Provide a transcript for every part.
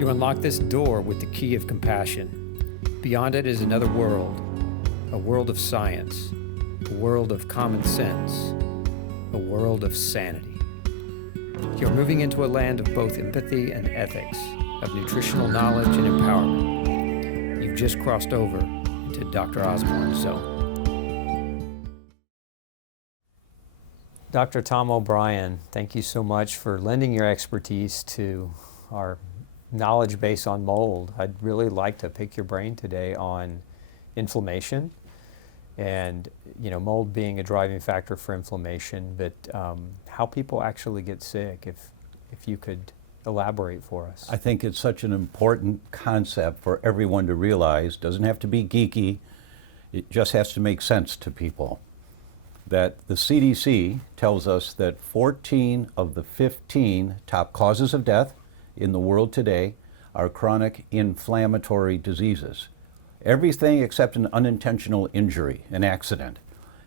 You unlock this door with the key of compassion. Beyond it is another world, a world of science, a world of common sense, a world of sanity. You're moving into a land of both empathy and ethics, of nutritional knowledge and empowerment. You've just crossed over into Dr. Osborne's zone. Dr. Tom O'Brien, thank you so much for lending your expertise to our knowledge base on mold. I'd really like to pick your brain today on inflammation and, mold being a driving factor for inflammation, but how people actually get sick, if you could elaborate for us. I think it's such an important concept for everyone to realize. Doesn't have to be geeky. It just has to make sense to people. That the CDC tells us that 14 of the 15 top causes of death in the world today are chronic inflammatory diseases. Everything except an unintentional injury, an accident.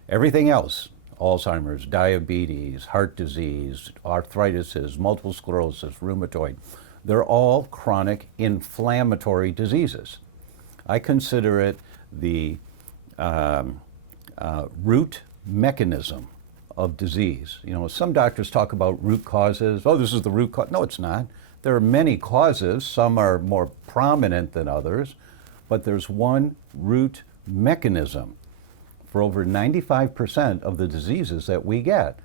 Everything else, Alzheimer's, diabetes, heart disease, arthritis, multiple sclerosis, rheumatoid, they're all chronic inflammatory diseases. I consider it the root mechanism of disease. Some doctors talk about root causes. Oh, this is the root cause. No, it's not. There are many causes. Some are more prominent than others, but there's one root mechanism for over 95% of the diseases that we get.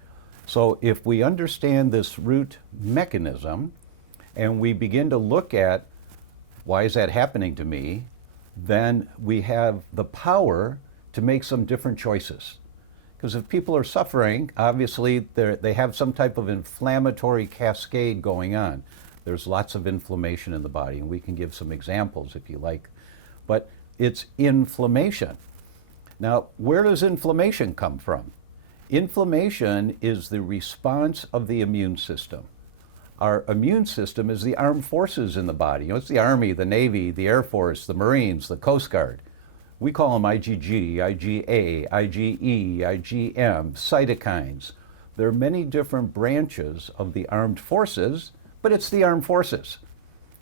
So if we understand this root mechanism and we begin to look at why is that happening to me, then we have the power to make some different choices. Because if people are suffering, obviously they have some type of inflammatory cascade going on. There's lots of inflammation in the body, and we can give some examples if you like. But it's inflammation. Now, where does inflammation come from? Inflammation is the response of the immune system. Our immune system is the armed forces in the body. It's the Army, the Navy, the Air Force, the Marines, the Coast Guard. We call them IgG, IgA, IgE, IgM, cytokines. There are many different branches of the armed forces, but it's the armed forces.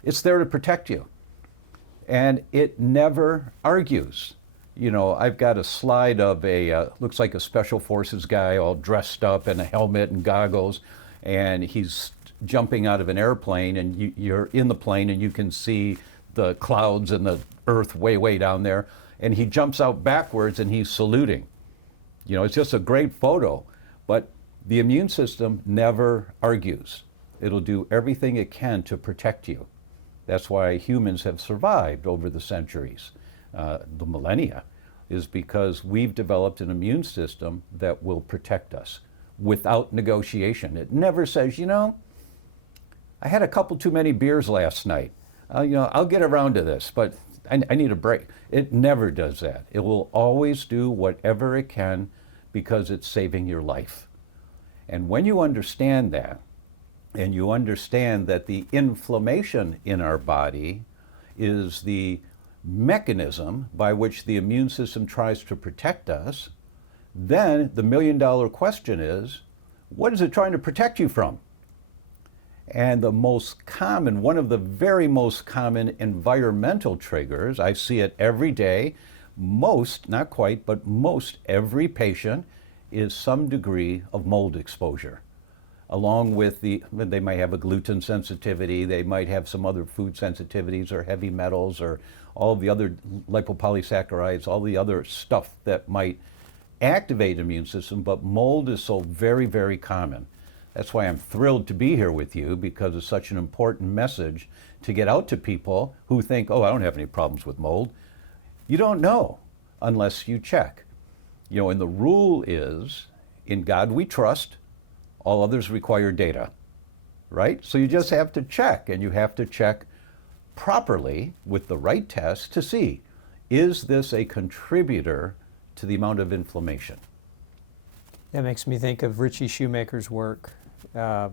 It's there to protect you. And it never argues. I've got a slide of looks like a special forces guy all dressed up in a helmet and goggles, and he's jumping out of an airplane, and you're in the plane and you can see the clouds and the earth way, way down there. And he jumps out backwards and he's saluting. It's just a great photo, but the immune system never argues. It'll do everything it can to protect you. That's why humans have survived over the centuries, the millennia, is because we've developed an immune system that will protect us without negotiation. It never says, I had a couple too many beers last night. I'll get around to this, but I need a break. It never does that. It will always do whatever it can because it's saving your life. And when you understand that, and you understand that the inflammation in our body is the mechanism by which the immune system tries to protect us, then the million-dollar question is, what is it trying to protect you from? And the most common, one of the very most common environmental triggers, I see it every day, most, not quite, but most every patient is some degree of mold exposure. Along with they might have a gluten sensitivity, they might have some other food sensitivities or heavy metals or all the other lipopolysaccharides, all the other stuff that might activate the immune system, but mold is so very, very common. That's why I'm thrilled to be here with you, because it's such an important message to get out to people who think, oh, I don't have any problems with mold. You don't know unless you check. And the rule is, in God we trust, all others require data, right? So you just have to check, and you have to check properly with the right test to see, is this a contributor to the amount of inflammation? That makes me think of Richie Shoemaker's work,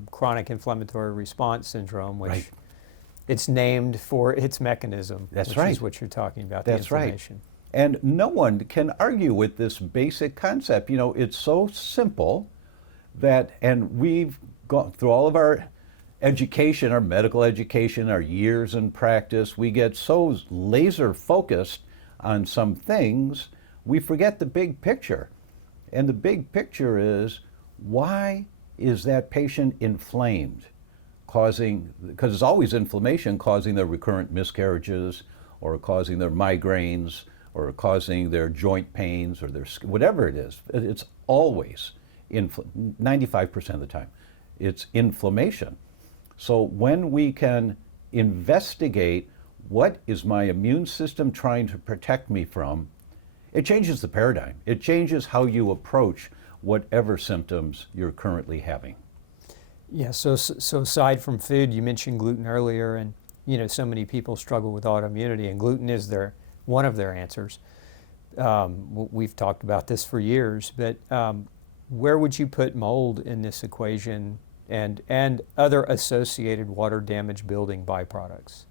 chronic inflammatory response syndrome, which right. It's named for its mechanism. That's which right. is what you're talking about, That's the inflammation. Right. And no one can argue with this basic concept. It's so simple that, and we've gone through all of our education, our medical education, our years in practice, we get so laser focused on some things, we forget the big picture. And the big picture is, why is that patient inflamed? Because it's always inflammation causing their recurrent miscarriages, or causing their migraines, or causing their joint pains, or their whatever it is. It's always 95% of the time, it's inflammation. So when we can investigate what is my immune system trying to protect me from, it changes the paradigm. It changes how you approach whatever symptoms you're currently having. Yeah, so aside from food, you mentioned gluten earlier, and so many people struggle with autoimmunity, and gluten is one of their answers. We've talked about this for years, but where would you put mold in this equation and other associated water damage building byproducts?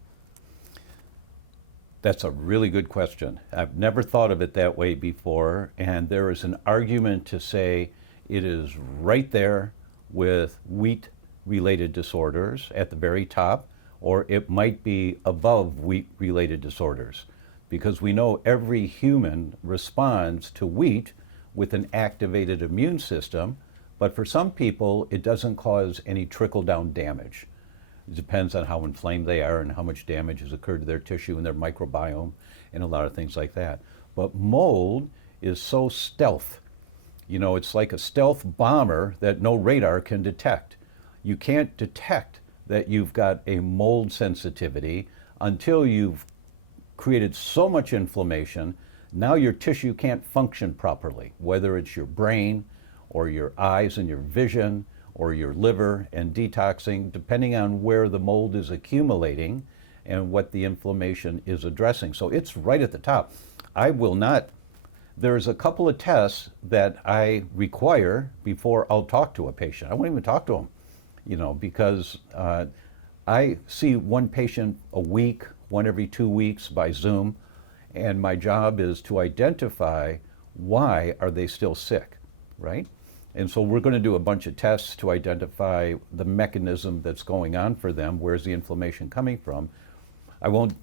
That's a really good question. I've never thought of it that way before, and there is an argument to say it is right there with wheat-related disorders at the very top, or it might be above wheat-related disorders, because we know every human responds to wheat with an activated immune system, but for some people it doesn't cause any trickle-down damage. It depends on how inflamed they are and how much damage has occurred to their tissue and their microbiome and a lot of things like that. But mold is so stealth. It's like a stealth bomber that no radar can detect. You can't detect that you've got a mold sensitivity until you've created so much inflammation. Now your tissue can't function properly, whether it's your brain or your eyes and your vision or your liver and detoxing, depending on where the mold is accumulating and what the inflammation is addressing. So it's right at the top. There's a couple of tests that I require before I'll talk to a patient. I won't even talk to them, because I see one patient a week, one every 2 weeks by Zoom, and my job is to identify why are they still sick, right? And so we're going to do a bunch of tests to identify the mechanism that's going on for them. Where's the inflammation coming from? I won't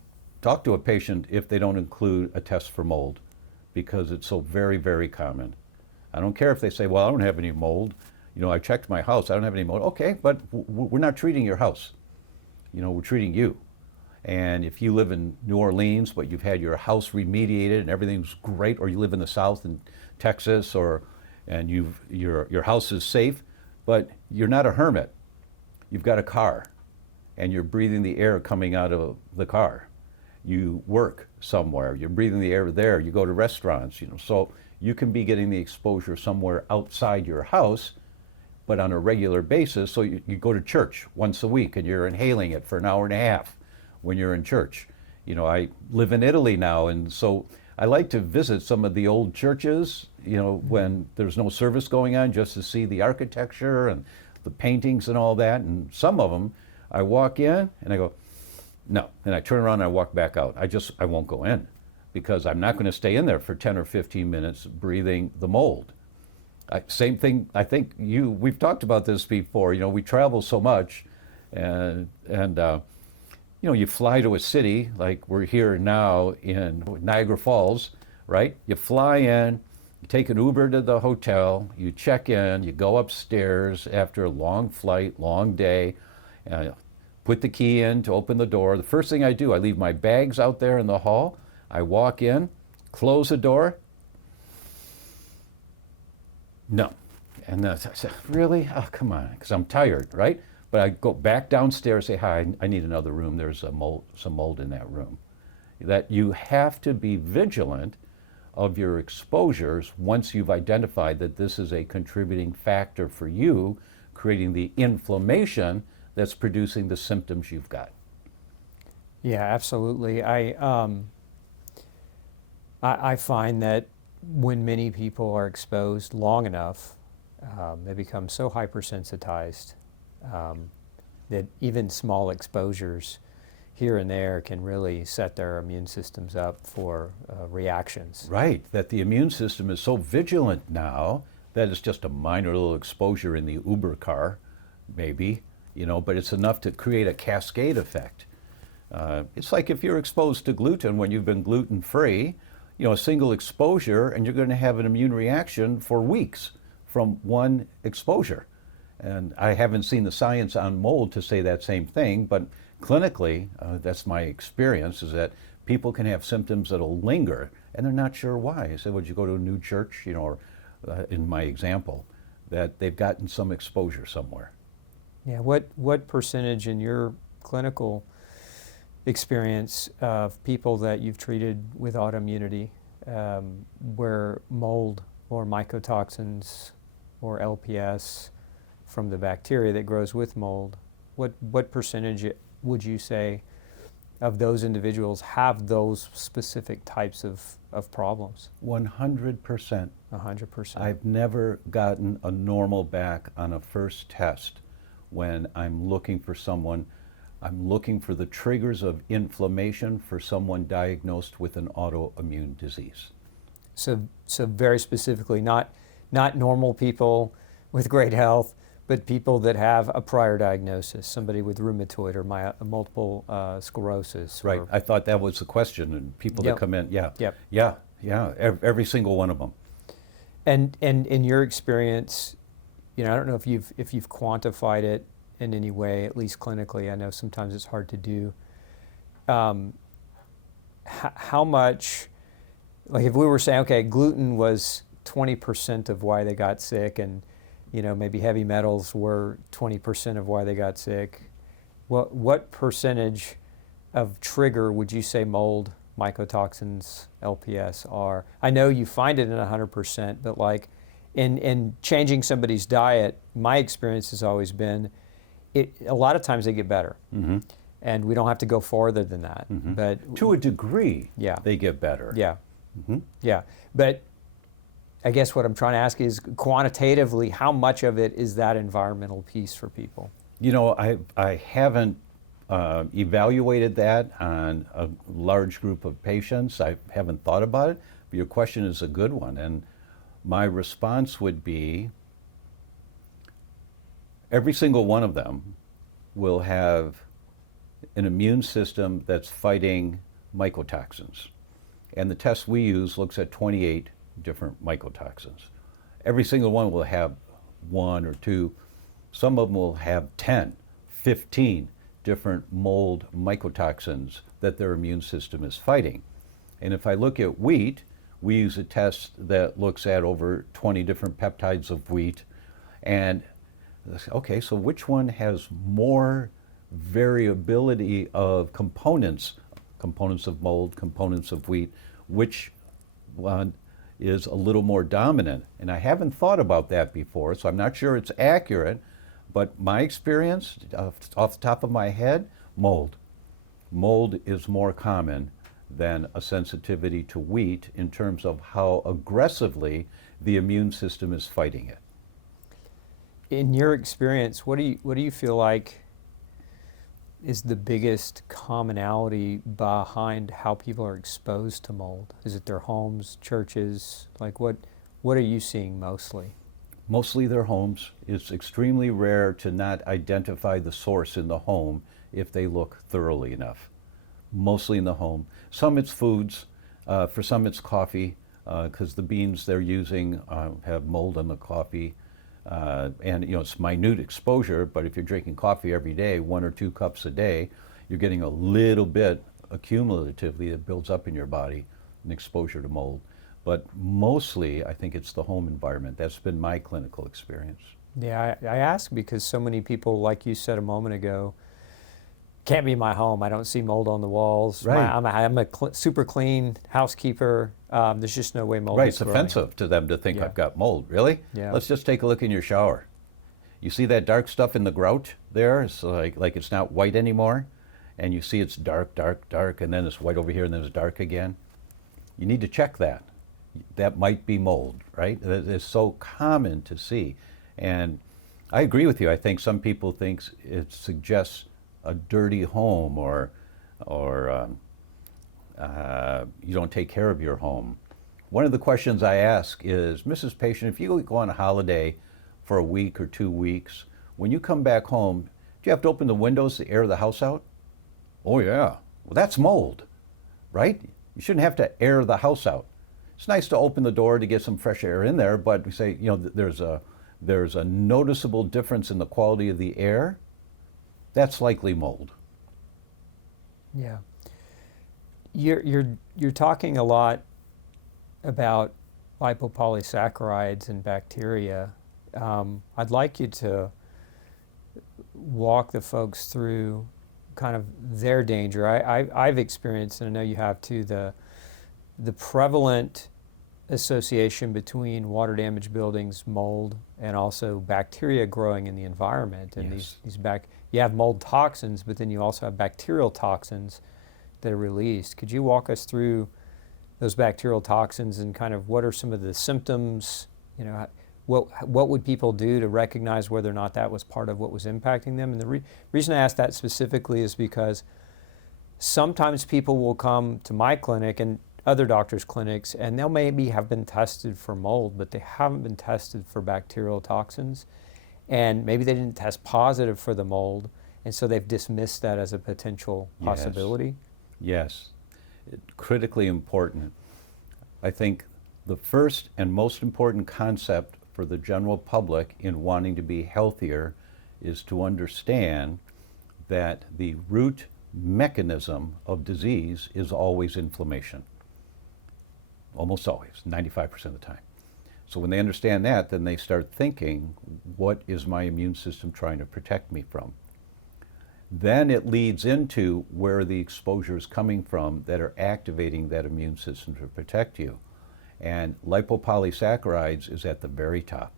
talk to a patient if they don't include a test for mold, because it's so very, very common. I don't care if they say, well, I don't have any mold. I checked my house, I don't have any mold. Okay, but we're not treating your house. We're treating you. And if you live in New Orleans, but you've had your house remediated and everything's great, or you live in the South in Texas, and your house is safe, but you're not a hermit. You've got a car, and you're breathing the air coming out of the car. You work somewhere, you're breathing the air there, you go to restaurants, so you can be getting the exposure somewhere outside your house, but on a regular basis. So you go to church once a week and you're inhaling it for an hour and a half when you're in church. I live in Italy now, and so I like to visit some of the old churches, when there's no service going on, just to see the architecture and the paintings and all that. And some of them, I walk in and I go, no. And I turn around and I walk back out. I won't go in, because I'm not going to stay in there for 10 or 15 minutes breathing the mold. Same thing, I think we've talked about this before. We travel so much, and you fly to a city, like we're here now in Niagara Falls, right? You fly in, you take an Uber to the hotel, you check in, you go upstairs after a long flight, long day, put the key in to open the door. The first thing I do, I leave my bags out there in the hall. I walk in, close the door. No. And I said, really? Oh, come on, because I'm tired, right? But I go back downstairs, say, hi, I need another room. There's some mold in that room. That you have to be vigilant of your exposures once you've identified that this is a contributing factor for you, creating the inflammation that's producing the symptoms you've got. Yeah, absolutely. I find that when many people are exposed long enough, they become so hypersensitized that even small exposures here and there can really set their immune systems up for reactions. Right, that the immune system is so vigilant now that it's just a minor little exposure in the Uber car, maybe, but it's enough to create a cascade effect. It's like if you're exposed to gluten when you've been gluten-free, a single exposure, and you're going to have an immune reaction for weeks from one exposure. And I haven't seen the science on mold to say that same thing, but clinically, that's my experience, is that people can have symptoms that'll linger, and they're not sure why. I said, would you go to a new church, or in my example, that they've gotten some exposure somewhere. Yeah, what percentage in your clinical experience of people that you've treated with autoimmunity where mold or mycotoxins or LPS from the bacteria that grows with mold, what percentage would you say of those individuals have those specific types of problems? 100%. 100%. I've never gotten a normal back on a first test when I'm looking for someone. I'm looking for the triggers of inflammation for someone diagnosed with an autoimmune disease. So very specifically, not normal people with great health, but people that have a prior diagnosis, somebody with rheumatoid or multiple sclerosis. Right. I thought that was the question, and people that come in, every single one of them. And in your experience, I don't know if you've quantified it in any way, at least clinically. I know sometimes it's hard to do. How much, like if we were saying, okay, gluten was 20% of why they got sick, and maybe heavy metals were 20% of why they got sick. What percentage of trigger would you say mold, mycotoxins, LPS are? I know you find it in 100%, but like in changing somebody's diet, my experience has always been, a lot of times they get better. Mm-hmm. And we don't have to go farther than that. Mm-hmm. But to a degree, they get better. Yeah. Mm-hmm. Yeah. But I guess what I'm trying to ask is quantitatively, how much of it is that environmental piece for people? I haven't evaluated that on a large group of patients. I haven't thought about it, but your question is a good one. And my response would be, every single one of them will have an immune system that's fighting mycotoxins. And the test we use looks at 28 different mycotoxins. Every single one will have one or two. Some of them will have 10, 15 different mold mycotoxins that their immune system is fighting. And if I look at wheat, we use a test that looks at over 20 different peptides of wheat. And okay, so which one has more variability of components of mold, components of wheat, which one is a little more dominant? And I haven't thought about that before, so I'm not sure it's accurate, but my experience, off the top of my head, mold. Mold is more common than a sensitivity to wheat in terms of how aggressively the immune system is fighting it. In your experience, what do you feel like is the biggest commonality behind how people are exposed to mold? Is it their homes, churches? Like what are you seeing mostly? Mostly their homes. It's extremely rare to not identify the source in the home if they look thoroughly enough. Mostly in the home. Some it's foods. For some it's coffee, because the beans they're using have mold in the coffee. And it's minute exposure, but if you're drinking coffee every day, 1 or 2 cups a day, you're getting a little bit accumulatively that builds up in your body, an exposure to mold. But mostly, I think it's the home environment. That's been my clinical experience. Yeah, I ask because so many people, like you said a moment ago, can't be my home. I don't see mold on the walls. Right. I'm a super clean housekeeper. There's just no way mold Right, is it's growing. offensive to them to think I've got mold. Really? Yeah. Let's just take a look in your shower. You see that dark stuff in the grout there? It's like it's not white anymore. And you see it's dark, dark, dark, and then it's white over here, and then it's dark again. You need to check that. That might be mold, right? It's so common to see. And I agree with you. I think some people think it suggests a dirty home or you don't take care of your home. One of the questions I ask is, Mrs. Patient, if you go on a holiday for a week or 2 weeks, when you come back home, Do you have to open the windows to air the house out? Oh yeah. Well, that's mold, right? You shouldn't have to air the house out. It's nice to open the door to get some fresh air in there, but we say, there's a noticeable difference in the quality of the air. That's likely mold. Yeah. You're talking a lot about lipopolysaccharides and bacteria. I'd like you to walk the folks through kind of their danger. I've experienced, and I know you have too, the prevalent association between water damaged buildings, mold, and also bacteria growing in the environment. And Yes. You have mold toxins, but then you also have bacterial toxins that are released. Could you walk us through those bacterial toxins and kind of what are some of the symptoms? What would people do to recognize whether or not that was part of what was impacting them? And the reason I ask that specifically is because sometimes people will come to my clinic and other doctors' clinics, and they'll maybe have been tested for mold, but they haven't been tested for bacterial toxins. And maybe they didn't test positive for the mold, and so they've dismissed that as a potential possibility. Yes. Critically important. I think the first and most important concept for the general public in wanting to be healthier is to understand that the root mechanism of disease is always inflammation. Almost always, 95% of the time. So when they understand that, then they start thinking, what is my immune system trying to protect me from? Then it leads into where the exposure is coming from that are activating that immune system to protect you. And lipopolysaccharides is at the very top.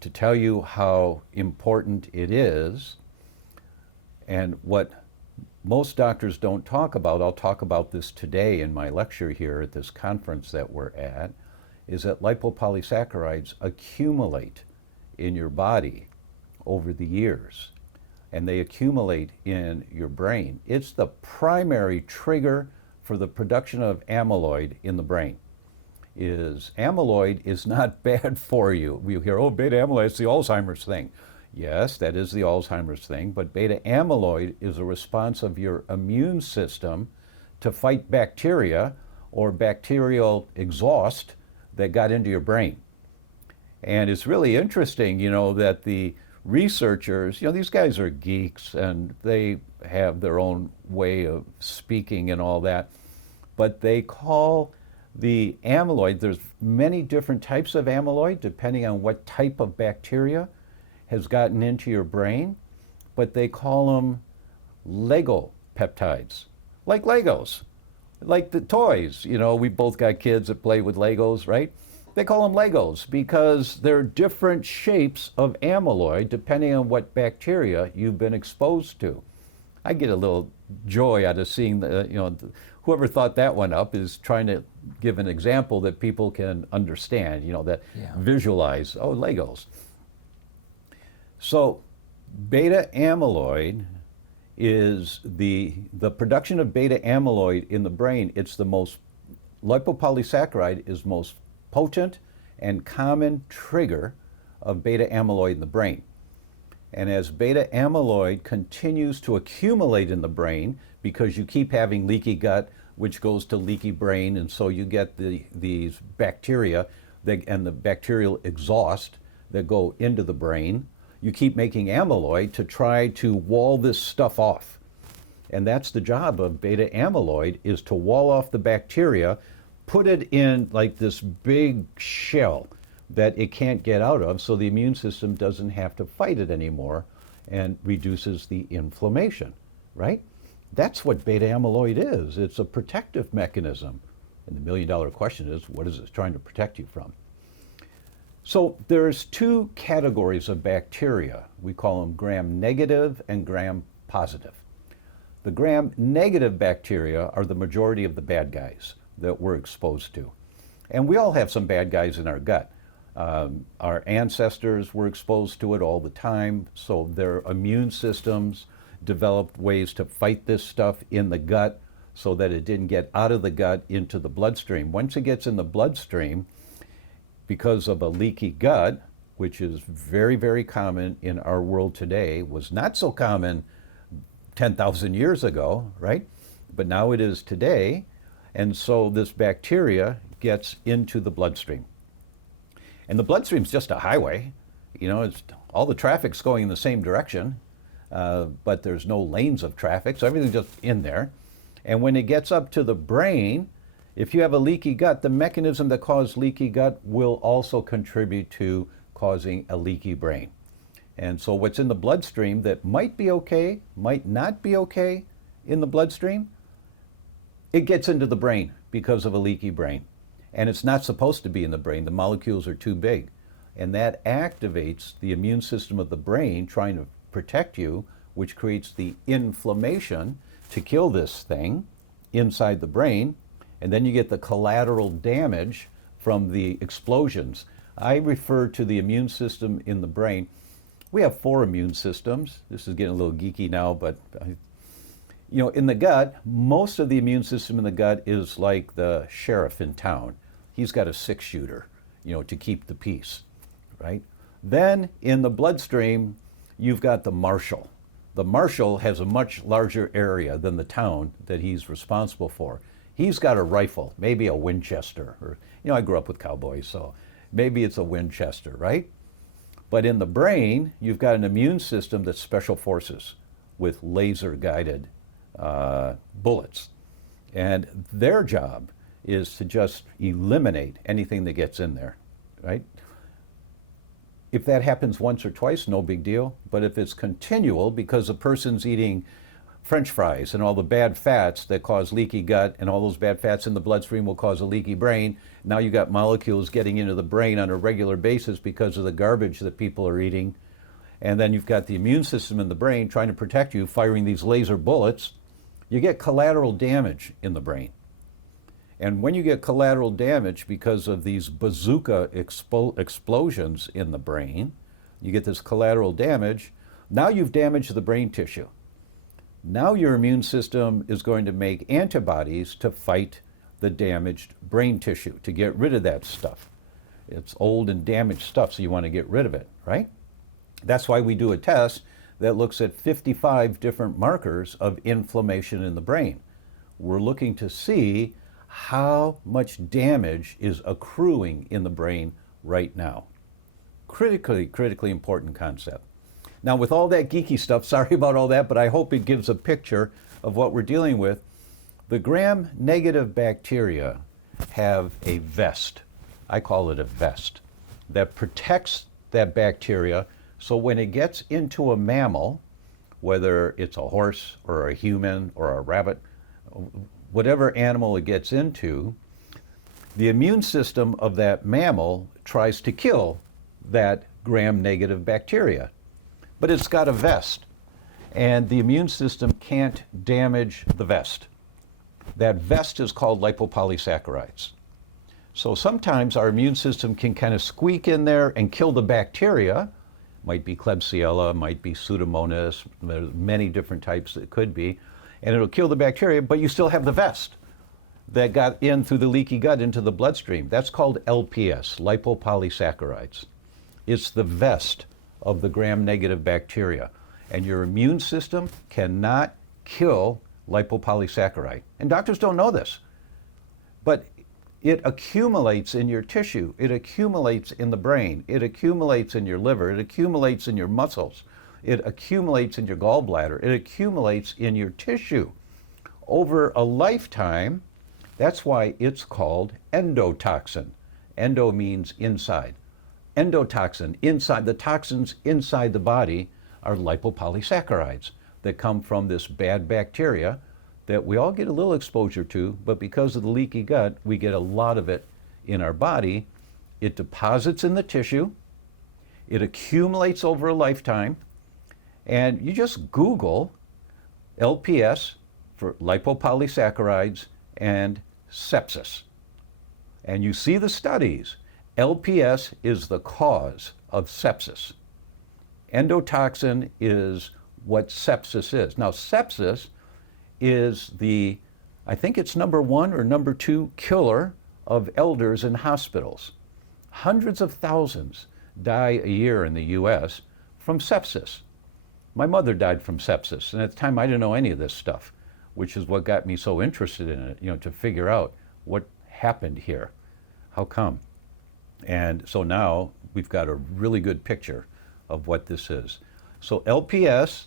To tell you how important it is, and what most doctors don't talk about, I'll talk about this today in my lecture here at this conference that we're at, is that lipopolysaccharides accumulate in your body over the years, and they accumulate in your brain. It's the primary trigger for the production of amyloid in the brain. Amyloid is not bad for you. We hear, oh, beta amyloid, it's the Alzheimer's thing. Yes, that is the Alzheimer's thing, but beta amyloid is a response of your immune system to fight bacteria or bacterial exhaust that got into your brain. And it's really interesting, that the researchers, these guys are geeks and they have their own way of speaking and all that, but they call the amyloid, there's many different types of amyloid depending on what type of bacteria has gotten into your brain, but they call them Lego peptides, like Legos, like the toys. We both got kids that play with Legos, right? They call them Legos because they're different shapes of amyloid depending on what bacteria you've been exposed to. I get a little joy out of seeing whoever thought that one up is trying to give an example that people can understand, visualize, oh, Legos. So beta amyloid is the production of beta amyloid in the brain. It's the most, lipopolysaccharide is most potent and common trigger of beta amyloid in the brain. And as beta amyloid continues to accumulate in the brain, because you keep having leaky gut, which goes to leaky brain, and so you get these bacteria and the bacterial exhaust that go into the brain, you keep making amyloid to try to wall this stuff off. And that's the job of beta amyloid, is to wall off the bacteria, put it in like this big shell that it can't get out of, so the immune system doesn't have to fight it anymore and reduces the inflammation, right? That's what beta amyloid is. It's a protective mechanism. And the million-dollar question is, what is it trying to protect you from? So there's two categories of bacteria. We call them gram-negative and gram-positive. The gram-negative bacteria are the majority of the bad guys that we're exposed to. And we all have some bad guys in our gut. Our ancestors were exposed to it all the time, so their immune systems developed ways to fight this stuff in the gut so that it didn't get out of the gut into the bloodstream. Once it gets in the bloodstream, because of a leaky gut which is very, very common in our world today, was not so common 10,000 years ago, right? But now it is today. And so this bacteria gets into the bloodstream. And the bloodstream's just a highway. You know, all the traffic's going in the same direction, but there's no lanes of traffic, so everything's just in there. And when it gets up to the brain, if you have a leaky gut, the mechanism that caused leaky gut will also contribute to causing a leaky brain. And so what's in the bloodstream that might be okay, might not be okay in the bloodstream, it gets into the brain because of a leaky brain. And it's not supposed to be in the brain. The molecules are too big. And that activates the immune system of the brain trying to protect you, which creates the inflammation to kill this thing inside the brain. And then you get the collateral damage from the explosions. I refer to the immune system in the brain. We have 4 immune systems. This is getting a little geeky now, but you know, in the gut, most of the immune system in the gut is like the sheriff in town. He's got a 6-shooter, you know, to keep the peace, right? Then in the bloodstream, you've got the marshal. The marshal has a much larger area than the town that he's responsible for. He's got a rifle, maybe a Winchester, or, you know, I grew up with cowboys, so maybe it's a Winchester, right? But in the brain, you've got an immune system that's special forces with laser-guided bullets. And their job is to just eliminate anything that gets in there, right? If that happens once or twice, no big deal. But if it's continual because a person's eating French fries and all the bad fats that cause leaky gut, and all those bad fats in the bloodstream will cause a leaky brain, now you got molecules getting into the brain on a regular basis because of the garbage that people are eating. And then you've got the immune system in the brain trying to protect you, firing these laser bullets. You get collateral damage in the brain. And when you get collateral damage because of these bazooka explosions in the brain, you get this collateral damage. Now you've damaged the brain tissue. Now your immune system is going to make antibodies to fight the damaged brain tissue, to get rid of that stuff. It's old and damaged stuff, so you want to get rid of it, right? That's why we do a test that looks at 55 different markers of inflammation in the brain. We're looking to see how much damage is accruing in the brain right now. Critically important concept. Now, with all that geeky stuff, sorry about all that, but I hope it gives a picture of what we're dealing with. The gram-negative bacteria have a vest. I call it a vest that protects that bacteria, so when it gets into a mammal, whether it's a horse or a human or a rabbit, whatever animal it gets into, the immune system of that mammal tries to kill that gram-negative bacteria. But it's got a vest, and the immune system can't damage the vest. That vest is called lipopolysaccharides. So sometimes our immune system can kind of squeak in there and kill the bacteria. Might be Klebsiella, might be Pseudomonas, there's many different types it could be, and it'll kill the bacteria, but you still have the vest that got in through the leaky gut into the bloodstream. That's called LPS, lipopolysaccharides. It's the vest of the gram-negative bacteria, and your immune system cannot kill lipopolysaccharide. And doctors don't know this, but it accumulates in your tissue, it accumulates in the brain, it accumulates in your liver, it accumulates in your muscles, it accumulates in your gallbladder, it accumulates in your tissue. Over a lifetime, that's why it's called endotoxin. Endo means inside. Endotoxin, inside, the toxins inside the body are lipopolysaccharides that come from this bad bacteria that we all get a little exposure to, but because of the leaky gut, we get a lot of it in our body. It deposits in the tissue, it accumulates over a lifetime, and you just Google LPS for lipopolysaccharides and sepsis. And you see the studies. LPS is the cause of sepsis. Endotoxin is what sepsis is. Now, sepsis is I think it's number 1 or number 2 killer of elders in hospitals. Hundreds of thousands die a year in the US from sepsis. My mother died from sepsis, and at the time I didn't know any of this stuff, which is what got me so interested in it, to figure out what happened here. How come? And so now we've got a really good picture of what this is. So LPS,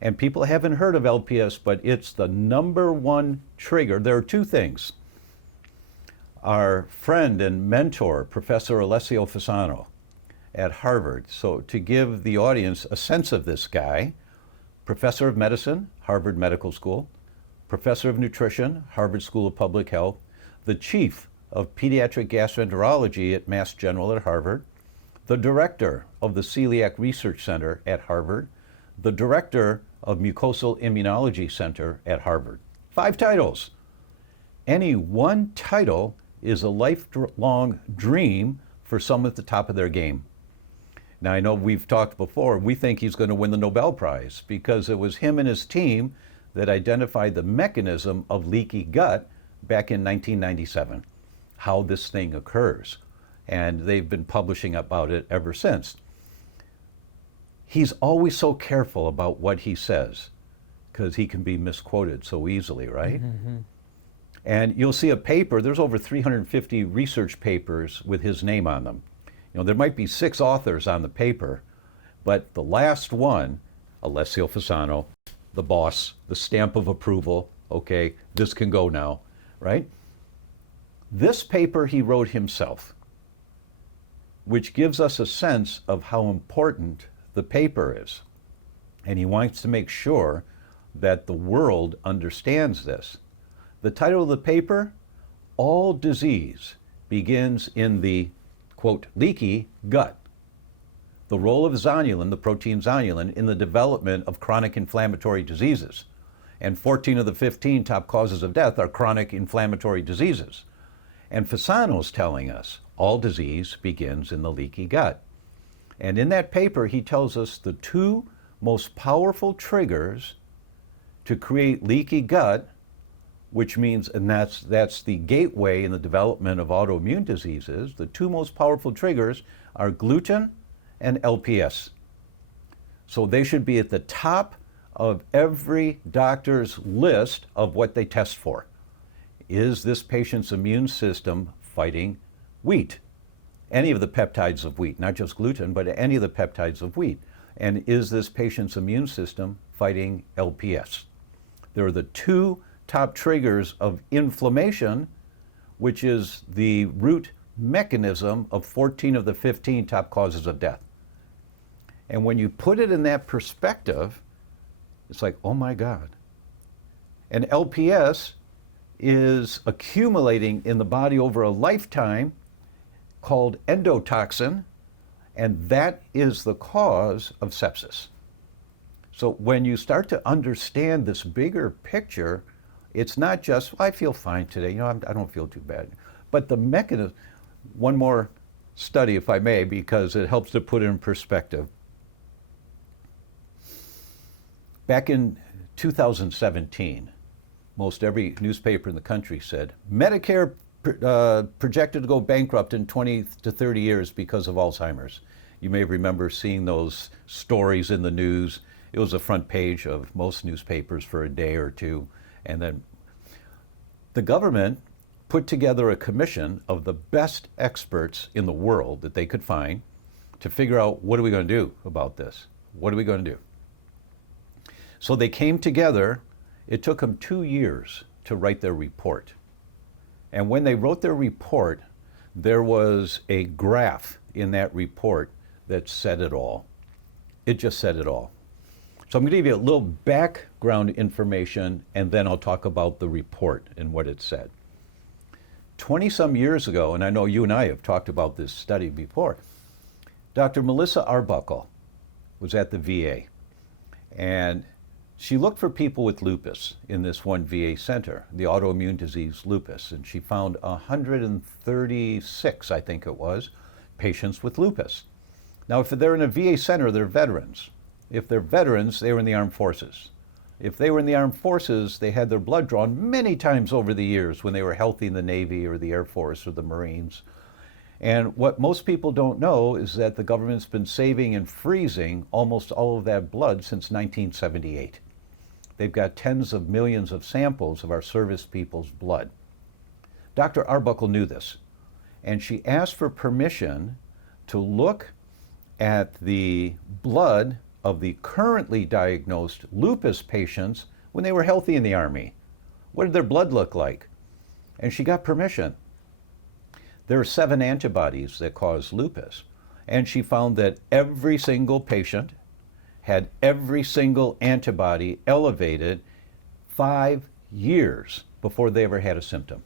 and people haven't heard of LPS, but it's the number one trigger. There are two things. Our friend and mentor, Professor Alessio Fasano at Harvard. So to give the audience a sense of this guy, Professor of Medicine, Harvard Medical School, Professor of Nutrition, Harvard School of Public Health, the Chief of Pediatric Gastroenterology at Mass General at Harvard, the Director of the Celiac Research Center at Harvard, the Director of Mucosal Immunology Center at Harvard. 5 titles. Any one title is a lifelong dream for someone at the top of their game. Now, I know we've talked before, we think he's going to win the Nobel Prize because it was him and his team that identified the mechanism of leaky gut back in 1997, how this thing occurs. And they've been publishing about it ever since. He's always so careful about what he says because he can be misquoted so easily, right? Mm-hmm. And you'll see a paper, there's over 350 research papers with his name on them. There might be 6 authors on the paper, but the last one, Alessio Fasano, the boss, the stamp of approval, okay, this can go now, right? This paper he wrote himself, which gives us a sense of how important the paper is. And he wants to make sure that the world understands this. The title of the paper, All Disease Begins in the, quote, leaky gut. The role of zonulin, the protein zonulin, in the development of chronic inflammatory diseases. And 14 of the 15 top causes of death are chronic inflammatory diseases. And Fasano's telling us all disease begins in the leaky gut. And in that paper, he tells us the 2 most powerful triggers to create leaky gut, which means, and that's the gateway in the development of autoimmune diseases. The 2 most powerful triggers are gluten and LPS. So they should be at the top of every doctor's list of what they test for. Is this patient's immune system fighting wheat? Any of the peptides of wheat, not just gluten, but any of the peptides of wheat. And is this patient's immune system fighting LPS? They're the 2 top triggers of inflammation, which is the root mechanism of 14 of the 15 top causes of death. And when you put it in that perspective, it's like, oh my God. And LPS is accumulating in the body over a lifetime called endotoxin, and that is the cause of sepsis. So when you start to understand this bigger picture, it's not just, I feel fine today, I don't feel too bad. But the mechanism, one more study, if I may, because it helps to put it in perspective. Back in 2017, most every newspaper in the country said, Medicare projected to go bankrupt in 20 to 30 years because of Alzheimer's. You may remember seeing those stories in the news. It was the front page of most newspapers for a day or two. And then the government put together a commission of the best experts in the world that they could find to figure out, what are we going to do about this? What are we going to do? So they came together. It took them 2 years to write their report. And when they wrote their report, there was a graph in that report that said it all. It just said it all. So I'm going to give you a little background information, and then I'll talk about the report and what it said. 20-some years ago, and I know you and I have talked about this study before, Dr. Melissa Arbuckle was at the VA, and she looked for people with lupus in this one VA center, the autoimmune disease lupus, and she found 136, I think it was, patients with lupus. Now, if they're in a VA center, they're veterans. If they're veterans, they were in the armed forces. If they were in the armed forces, they had their blood drawn many times over the years when they were healthy in the Navy or the Air Force or the Marines. And what most people don't know is that the government's been saving and freezing almost all of that blood since 1978. They've got tens of millions of samples of our service people's blood. Dr. Arbuckle knew this, and she asked for permission to look at the blood of the currently diagnosed lupus patients when they were healthy in the Army. What did their blood look like? And she got permission. There are 7 antibodies that cause lupus, and she found that every single patient had every single antibody elevated 5 years before they ever had a symptom.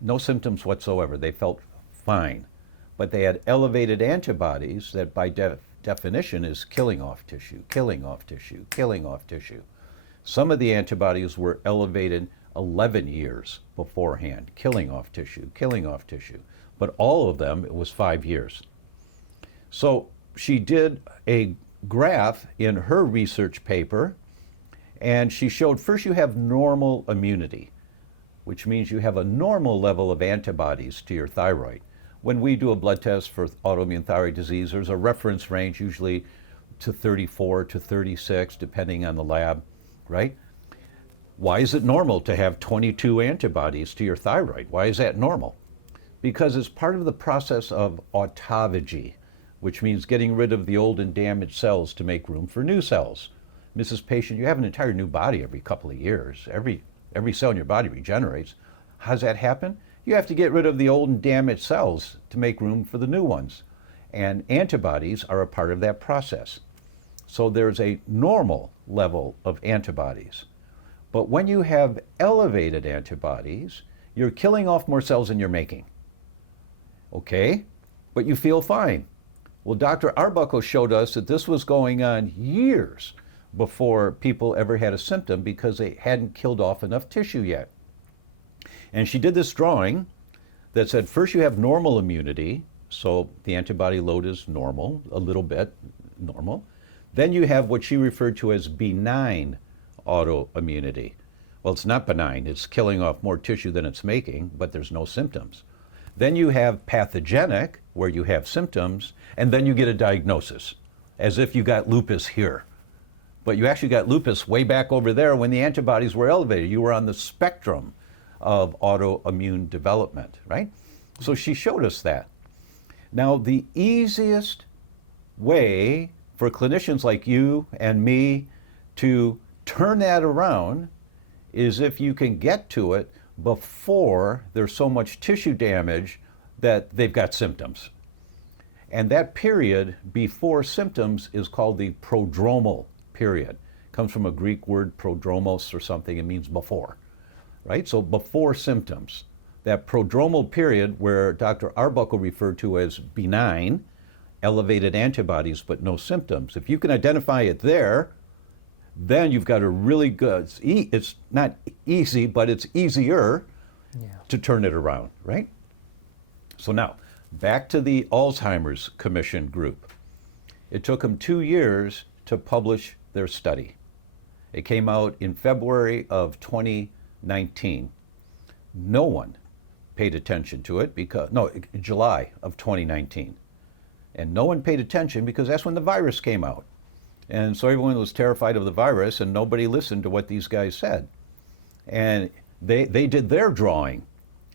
No symptoms whatsoever. They felt fine. But they had elevated antibodies that by definition is killing off tissue, killing off tissue, killing off tissue. Some of the antibodies were elevated 11 years beforehand, killing off tissue, killing off tissue. But all of them, it was 5 years. So she did a graph in her research paper, and she showed first you have normal immunity, which means you have a normal level of antibodies to your thyroid. When we do a blood test for autoimmune thyroid disease, there's a reference range usually to 34 to 36, depending on the lab, right? Why is it normal to have 22 antibodies to your thyroid? Why is that normal? Because it's part of the process of autophagy, which means getting rid of the old and damaged cells to make room for new cells. Mrs. Patient, you have an entire new body every couple of years. Every cell in your body regenerates. How does that happen? You have to get rid of the old and damaged cells to make room for the new ones. And antibodies are a part of that process. So there's a normal level of antibodies. But when you have elevated antibodies, you're killing off more cells than you're making. Okay, but you feel fine. Well, Dr. Arbuckle showed us that this was going on years before people ever had a symptom because they hadn't killed off enough tissue yet. And she did this drawing that said first you have normal immunity, so the antibody load is normal, a little bit normal. Then you have what she referred to as benign autoimmunity. Well, it's not benign, it's killing off more tissue than it's making, but there's no symptoms. Then you have pathogenic, where you have symptoms, and then you get a diagnosis, as if you got lupus here. But you actually got lupus way back over there when the antibodies were elevated. You were on the spectrum of autoimmune development, right? So she showed us that. Now, the easiest way for clinicians like you and me to turn that around is if you can get to it before there's so much tissue damage that they've got symptoms. And that period before symptoms is called the prodromal period. It comes from a Greek word, prodromos or something, it means before, right? So before symptoms. That prodromal period where Dr. Arbuckle referred to as benign, elevated antibodies but no symptoms. If you can identify it there, then you've got a really good, it's not easy, but it's easier to turn it around, right? So now, back to the Alzheimer's Commission group. It took them 2 years to publish their study. It came out in February of 2019. No one paid attention to it July of 2019. And no one paid attention because that's when the virus came out. And so everyone was terrified of the virus and nobody listened to what these guys said. And they did their drawing.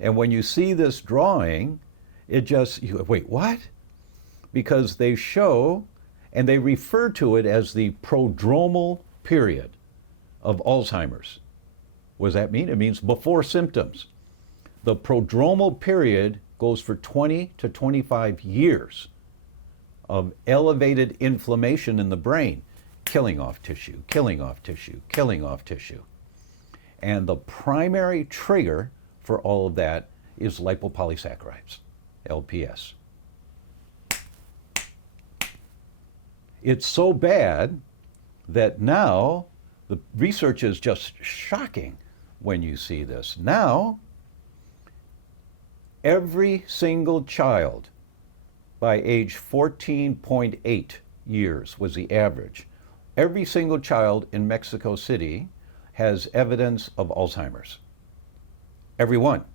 And when you see this drawing, wait, what? Because they show, and they refer to it as the prodromal period of Alzheimer's. What does that mean? It means before symptoms. The prodromal period goes for 20 to 25 years of elevated inflammation in the brain, killing off tissue, killing off tissue, killing off tissue. And the primary trigger for all of that is lipopolysaccharides, LPS. It's so bad that now the research is just shocking when you see this. Now, every single child by age 14.8 years was the average. Every single child in Mexico City has evidence of Alzheimer's. Every one,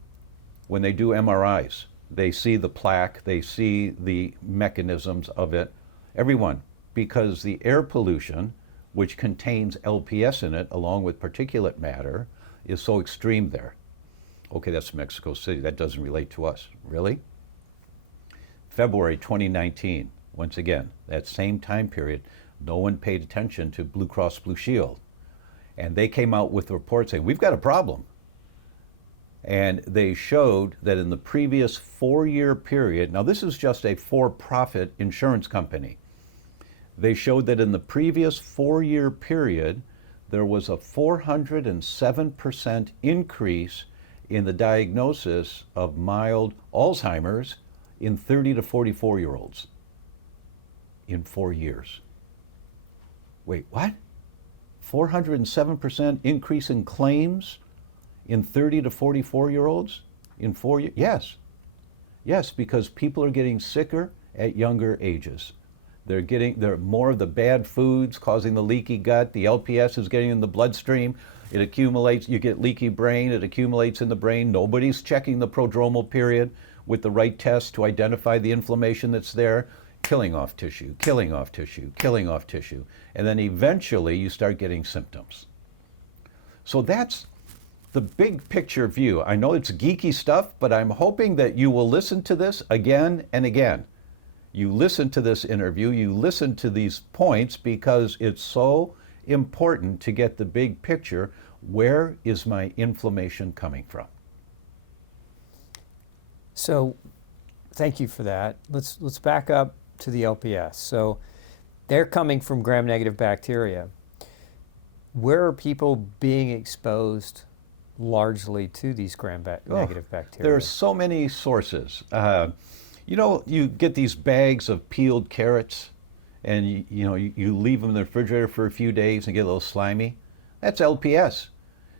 when they do MRIs. They see the plaque, they see the mechanisms of it, everyone, because the air pollution, which contains LPS in it, along with particulate matter, is so extreme there. Okay, that's Mexico City. That doesn't relate to us. Really? February 2019, once again, that same time period, no one paid attention to Blue Cross Blue Shield. And they came out with a report saying, we've got a problem. And they showed that in the previous 4-year period, now this is just a for-profit insurance company, they showed that in the previous 4-year period, there was a 407% increase in the diagnosis of mild Alzheimer's in 30 to 44-year-olds in 4 years. Wait, what? 407% increase in claims in 30 to 44-year-olds in 4 years? Yes. Yes, because people are getting sicker at younger ages. They're more of the bad foods causing the leaky gut. The LPS is getting in the bloodstream. It accumulates. You get leaky brain. It accumulates in the brain. Nobody's checking the prodromal period with the right test to identify the inflammation that's there. Killing off tissue, killing off tissue, killing off tissue. And then eventually you start getting symptoms. So that's the big picture view. I know it's geeky stuff, but I'm hoping that you will listen to this again and again. You listen to this interview, you listen to these points, because it's so important to get the big picture. Where is my inflammation coming from? So, thank you for that. Let's back up to the LPS. So, they're coming from gram-negative bacteria. Where are people being exposed largely to these gram-negative bacteria? There are so many sources. You know, you get these bags of peeled carrots, and you leave them in the refrigerator for a few days and get a little slimy. That's LPS.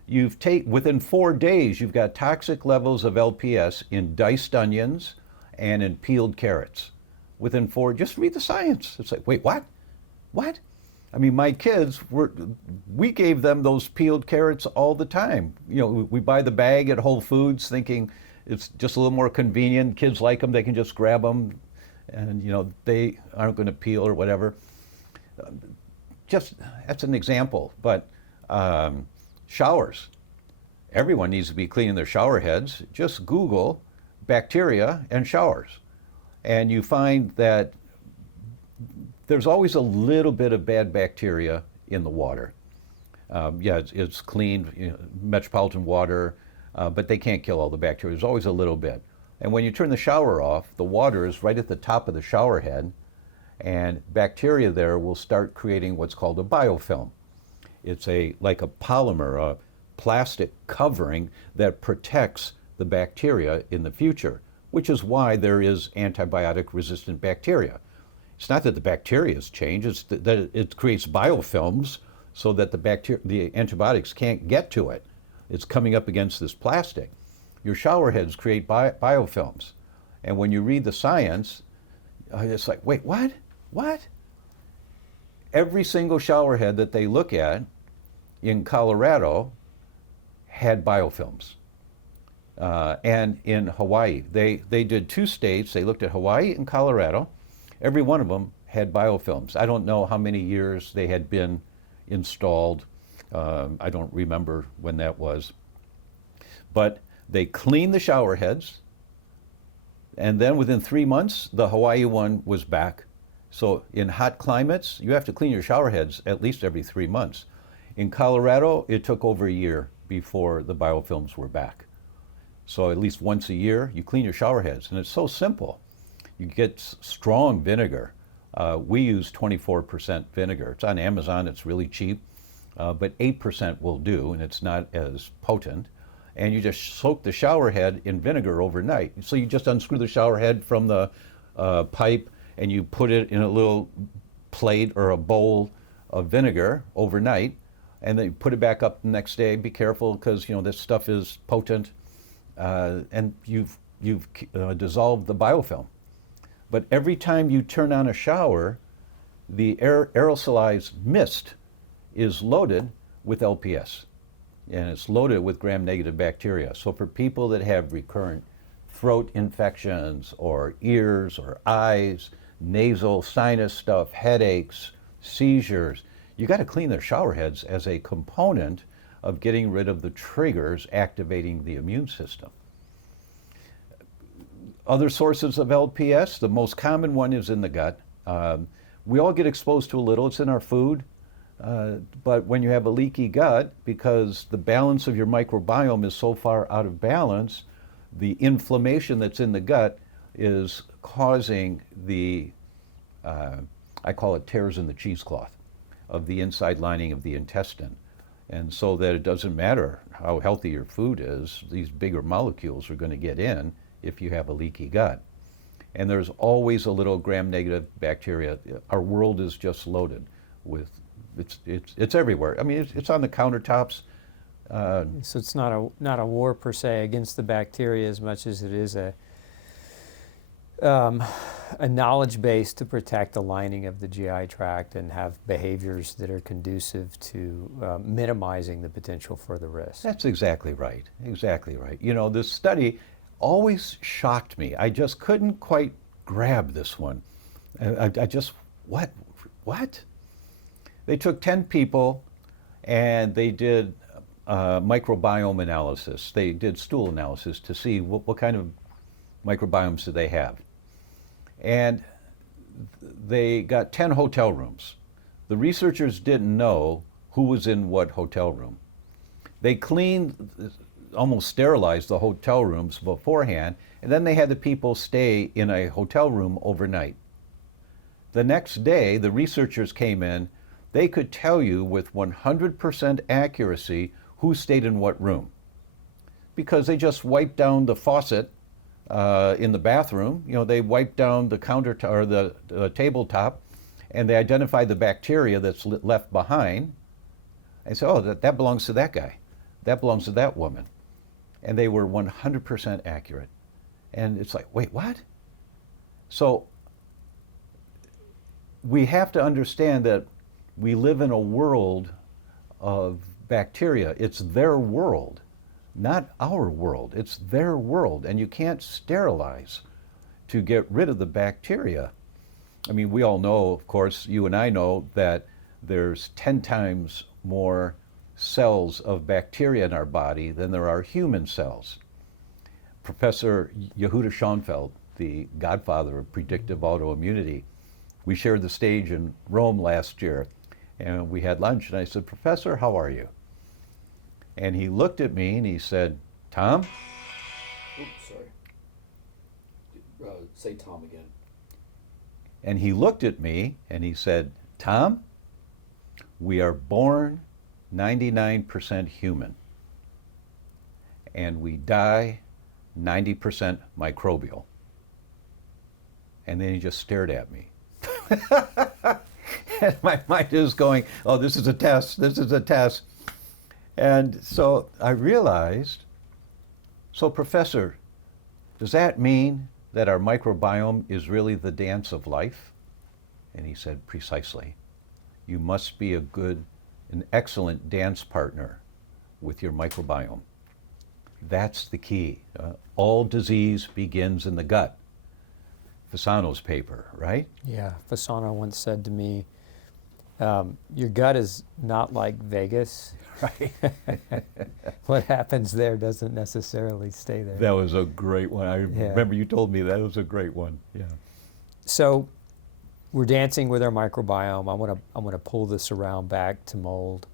Within 4 days, you've got toxic levels of LPS in diced onions and in peeled carrots. Within 4, just read the science. It's like, wait, what? What? I mean, my kids, we gave them those peeled carrots all the time. We buy the bag at Whole Foods thinking it's just a little more convenient. Kids like them, they can just grab them, and they aren't going to peel or whatever. That's an example. But showers. Everyone needs to be cleaning their shower heads. Just Google bacteria and showers. And you find that there's always a little bit of bad bacteria in the water. It's cleaned, metropolitan water, but they can't kill all the bacteria. There's always a little bit. And when you turn the shower off, the water is right at the top of the shower head, and bacteria there will start creating what's called a biofilm. It's like a polymer, a plastic covering that protects the bacteria in the future, which is why there is antibiotic-resistant bacteria. It's not that the bacteria has changed, it's that it creates biofilms so that the antibiotics can't get to it. It's coming up against this plastic. Your shower heads create biofilms. And when you read the science, it's like, wait, what? What? Every single shower head that they look at in Colorado had biofilms. And in Hawaii, they did 2 states. They looked at Hawaii and Colorado. Every one of them had biofilms. I don't know how many years they had been installed. I don't remember when that was. But they cleaned the shower heads, and then within 3 months, the Hawaii one was back. So in hot climates, you have to clean your shower heads at least every 3 months. In Colorado, it took over a year before the biofilms were back. So at least once a year, you clean your shower heads, and it's so simple. You get strong vinegar. We use 24% vinegar. It's on Amazon, it's really cheap, but 8% will do, and it's not as potent. And you just soak the shower head in vinegar overnight. So you just unscrew the shower head from the pipe, and you put it in a little plate or a bowl of vinegar overnight, and then you put it back up the next day. Be careful, because this stuff is potent, and you've dissolved the biofilm. But every time you turn on a shower, the aerosolized mist is loaded with LPS, and it's loaded with gram-negative bacteria. So for people that have recurrent throat infections or ears or eyes, nasal sinus stuff, headaches, seizures. You got to clean their shower heads as a component of getting rid of the triggers activating the immune system. Other sources of LPS, the most common one is in the gut. We all get exposed to a little, it's in our food, but when you have a leaky gut, because the balance of your microbiome is so far out of balance, the inflammation that's in the gut is causing the, I call it tears in the cheesecloth of the inside lining of the intestine. And so that it doesn't matter how healthy your food is, these bigger molecules are going to get in if you have a leaky gut. And there's always a little gram-negative bacteria. Our world is just loaded with, it's everywhere. I mean, it's on the countertops. So it's not a war per se against the bacteria as much as it is a knowledge base to protect the lining of the GI tract and have behaviors that are conducive to minimizing the potential for the risk. That's exactly right. Exactly right. You know, this study always shocked me. I just couldn't quite grab this one. I just, what? They took 10 people and they did microbiome analysis. They did stool analysis to see what kind of microbiomes do they have. And they got 10 hotel rooms. The researchers didn't know who was in what hotel room. They cleaned, almost sterilized the hotel rooms beforehand, and then they had the people stay in a hotel room overnight. The next day, the researchers came in, they could tell you with 100% accuracy who stayed in what room, because they just wiped down the faucet in the bathroom. You know, they wiped down the countertop or the tabletop, and they identified the bacteria that's left behind. And so, oh, that belongs to that guy. That belongs to that woman. And they were 100% accurate. And it's like, wait, what? So we have to understand that we live in a world of bacteria. It's their world, not our world. It's their world. And you can't sterilize to get rid of the bacteria. I mean, we all know, of course, you and I know that there's 10 times more cells of bacteria in our body than there are human cells. Professor Yehuda Schoenfeld, the godfather of predictive autoimmunity, we shared the stage in Rome last year, and we had lunch, and I said, "Professor, how are you?" And he looked at me and he said, "Tom?" Oops, sorry. Say Tom again. And he looked at me and he said, "Tom, we are born 99% human, and we die 90% microbial." And then he just stared at me. And my mind is going, oh, this is a test, this is a test. And so I realized, so Professor, does that mean that our microbiome is really the dance of life? And he said, precisely. You must be an excellent dance partner with your microbiome. That's the key. All disease begins in the gut. Fasano's paper, right? Yeah, Fasano once said to me, your gut is not like Vegas. Right. What happens there doesn't necessarily stay there. That was a great one. I remember you told me that was a great one. Yeah. So we're dancing with our microbiome. I want to pull this around back to mold.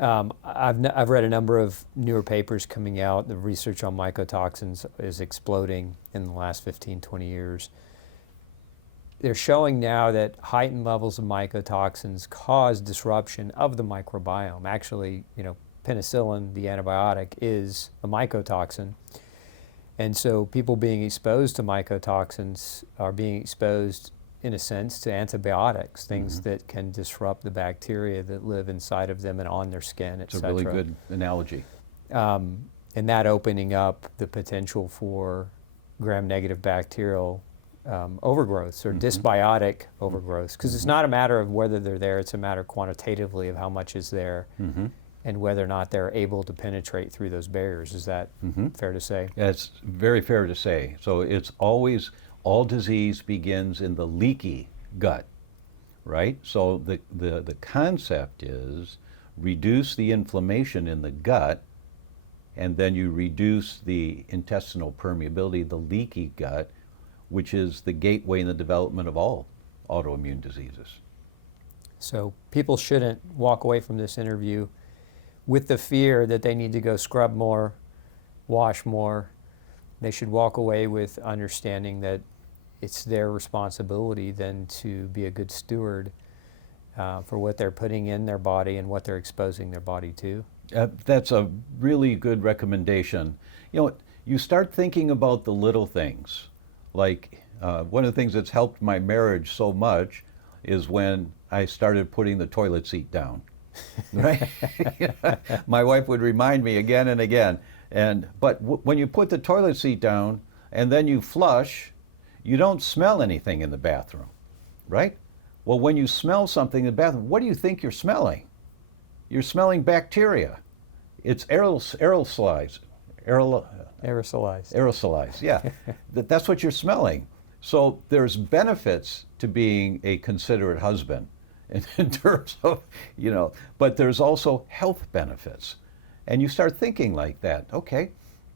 I've read a number of newer papers coming out. The research on mycotoxins is exploding in the last 15, 20 years. They're showing now that heightened levels of mycotoxins cause disruption of the microbiome. Actually, penicillin, the antibiotic, is a mycotoxin. And so people being exposed to mycotoxins are being exposed, in a sense, to antibiotics, things that can disrupt the bacteria that live inside of them and on their skin, et cetera. It's a really good analogy. And that opening up the potential for gram-negative bacterial overgrowths or dysbiotic overgrowths, because it's not a matter of whether they're there, it's a matter quantitatively of how much is there. and whether or not they're able to penetrate through those barriers. Is that fair to say? That's very fair to say. So it's always, all disease begins in the leaky gut, right? So the concept is reduce the inflammation in the gut, and then you reduce the intestinal permeability, the leaky gut, which is the gateway in the development of all autoimmune diseases. So people shouldn't walk away from this interview with the fear that they need to go scrub more, wash more. They should walk away with understanding that it's their responsibility then to be a good steward for what they're putting in their body and what they're exposing their body to. That's a really good recommendation. You know, you start thinking about the little things. Like one of the things that's helped my marriage so much is when I started putting the toilet seat down. Right? My wife would remind me again and again. But when you put the toilet seat down and then you flush, you don't smell anything in the bathroom, right? Well, when you smell something in the bathroom, what do you think you're smelling? You're smelling bacteria. It's aerosolized. Aerosolized, yeah. That's what you're smelling. So there's benefits to being a considerate husband in terms of, you know, but there's also health benefits. And you start thinking like that, okay,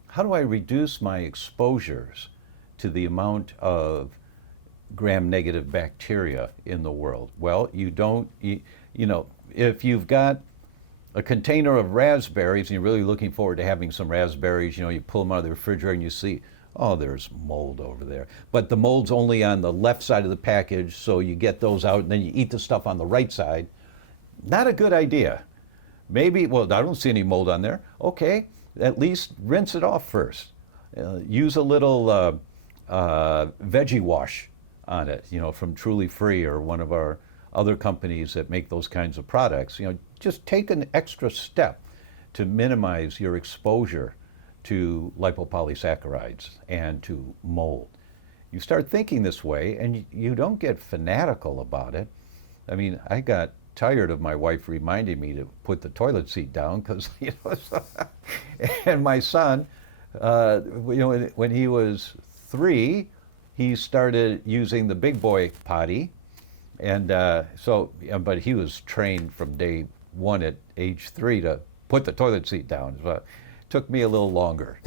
how do I reduce my exposures to the amount of gram-negative bacteria in the world? Well, you know, if you've got a container of raspberries and you're really looking forward to having some raspberries, you know, you pull them out of the refrigerator and you see, oh, there's mold over there. But the mold's only on the left side of the package, so you get those out and then you eat the stuff on the right side. Not a good idea. Maybe, well, I don't see any mold on there. Okay, at least rinse it off first. Use a little veggie wash on it, you know, from Truly Free or one of our other companies that make those kinds of products. You know, just take an extra step to minimize your exposure to lipopolysaccharides and to mold. You start thinking this way and you don't get fanatical about it. I mean, I got tired of my wife reminding me to put the toilet seat down because, you know, and my son, you know, when he was 3, he started using the big boy potty. And but he was trained from day 1 at age 3 to put the toilet seat down. So it took me a little longer.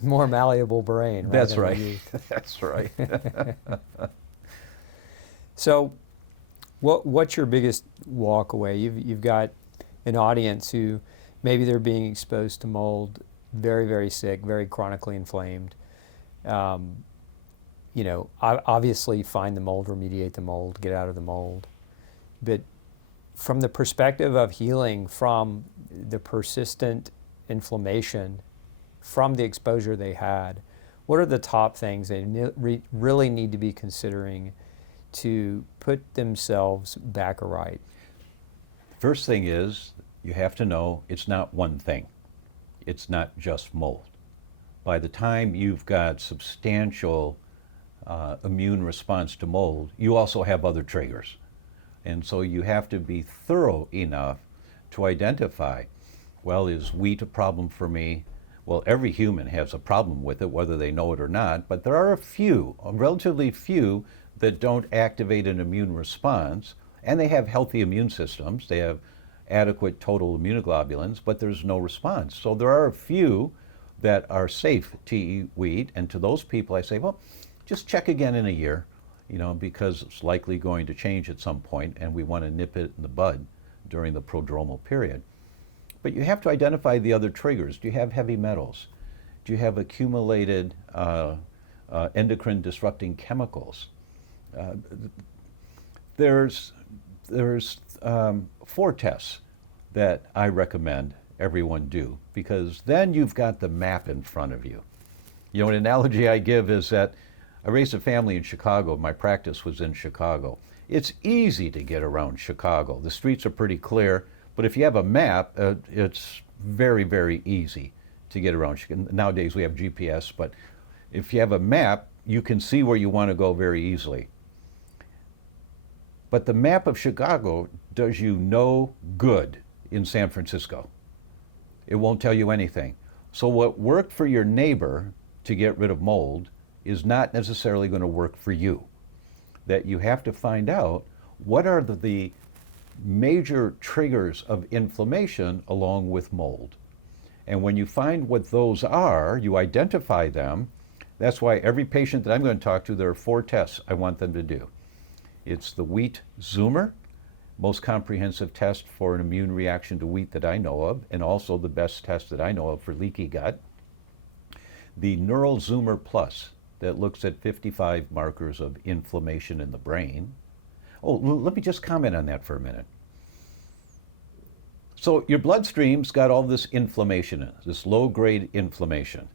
More malleable brain. Right? That's right. That's right. So what's your biggest walk away? You've got an audience who maybe they're being exposed to mold, very, very sick, very chronically inflamed. You know, obviously find the mold, remediate the mold, get out of the mold. But from the perspective of healing from the persistent inflammation from the exposure they had, what are the top things they really need to be considering to put themselves back right? First thing is, you have to know it's not one thing. It's not just mold. By the time you've got substantial immune response to mold, you also have other triggers. And so you have to be thorough enough to identify, well, is wheat a problem for me? Well, every human has a problem with it, whether they know it or not, but there are a relatively few, that don't activate an immune response, and they have healthy immune systems. They have adequate total immunoglobulins, but there's no response. So there are a few that are safe to eat wheat, and to those people I say, well, just check again in a year, you know, because it's likely going to change at some point, and we want to nip it in the bud during the prodromal period. But you have to identify the other triggers. Do you have heavy metals? Do you have accumulated endocrine disrupting chemicals? There's 4 tests that I recommend everyone do, because then you've got the map in front of you. You know, an analogy I give is that I raised a family in Chicago. My practice was in Chicago. It's easy to get around Chicago. The streets are pretty clear, but if you have a map, it's very, very easy to get around. Nowadays we have GPS, but if you have a map, you can see where you want to go very easily. But the map of Chicago does you no good in San Francisco. It won't tell you anything. So what worked for your neighbor to get rid of mold is not necessarily going to work for you. That you have to find out what are the major triggers of inflammation along with mold. And when you find what those are, you identify them. That's why every patient that I'm going to talk to, there are 4 tests I want them to do. It's the wheat Zoomer, most comprehensive test for an immune reaction to wheat that I know of, and also the best test that I know of for leaky gut. The Neural Zoomer Plus, that looks at 55 markers of inflammation in the brain. Oh, let me just comment on that for a minute. So your bloodstream's got all this inflammation in it, this low-grade inflammation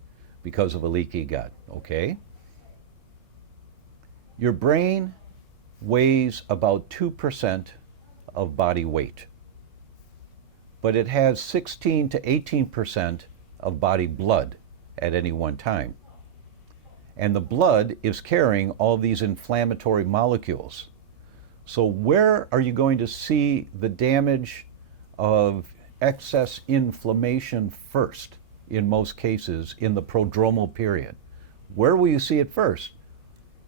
because of a leaky gut, okay? Your brain weighs about 2% of body weight, but it has 16 to 18% of body blood at any one time. And the blood is carrying all these inflammatory molecules. So where are you going to see the damage of excess inflammation first, in most cases, in the prodromal period? Where will you see it first?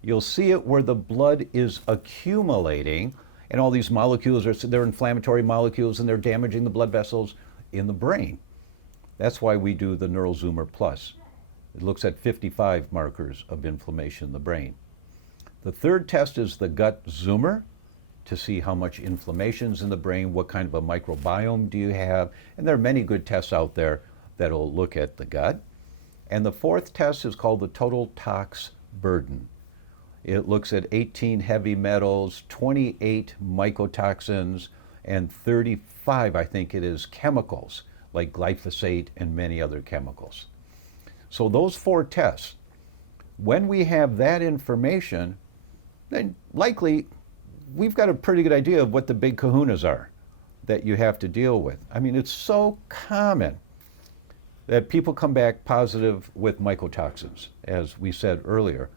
You'll see it where the blood is accumulating, and all these molecules they're inflammatory molecules, and they're damaging the blood vessels in the brain. That's why we do the Neural Zoomer Plus. It looks at 55 markers of inflammation in the brain. The third test is the gut Zoomer, to see how much inflammation's in the brain, what kind of a microbiome do you have, and there are many good tests out there that'll look at the gut. And the fourth test is called the total tox burden. It looks at 18 heavy metals, 28 mycotoxins, and 35, I think it is, chemicals, like glyphosate and many other chemicals. So those 4 tests, when we have that information, then likely we've got a pretty good idea of what the big kahunas are that you have to deal with. I mean, it's so common that people come back positive with mycotoxins, as we said earlier.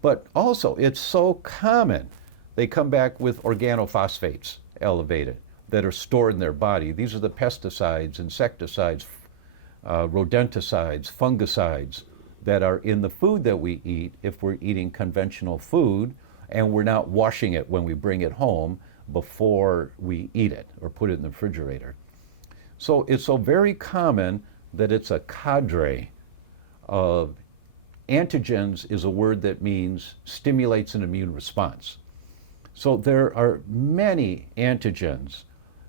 But also, it's so common they come back with organophosphates elevated that are stored in their body. These are the pesticides, insecticides, rodenticides, fungicides that are in the food that we eat if we're eating conventional food and we're not washing it when we bring it home before we eat it or put it in the refrigerator. So it's so very common that it's a cadre of antigens. Is a word that means stimulates an immune response. So there are many antigens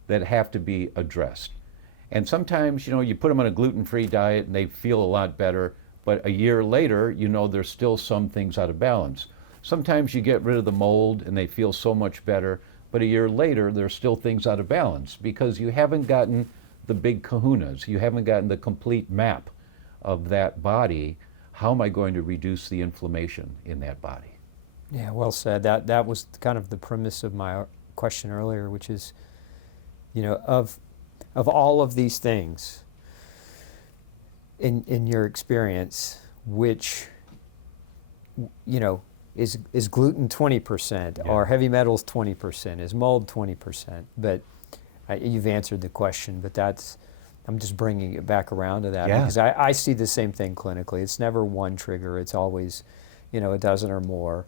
that have to be addressed. And sometimes, you put them on a gluten-free diet and they feel a lot better, but a year later, there's still some things out of balance. Sometimes you get rid of the mold and they feel so much better, but a year later, there's still things out of balance because you haven't gotten the big kahunas. You haven't gotten the complete map of that body. How am I going to reduce the inflammation in that body? Yeah, well said. That was kind of the premise of my question earlier, which is, of all of these things, in your experience, which, is gluten 20%, Yeah. or heavy metals 20%, is mold 20%? But you've answered the question, but I'm just bringing it back around to that, Yeah. because I see the same thing clinically. It's never one trigger. It's always, a dozen or more.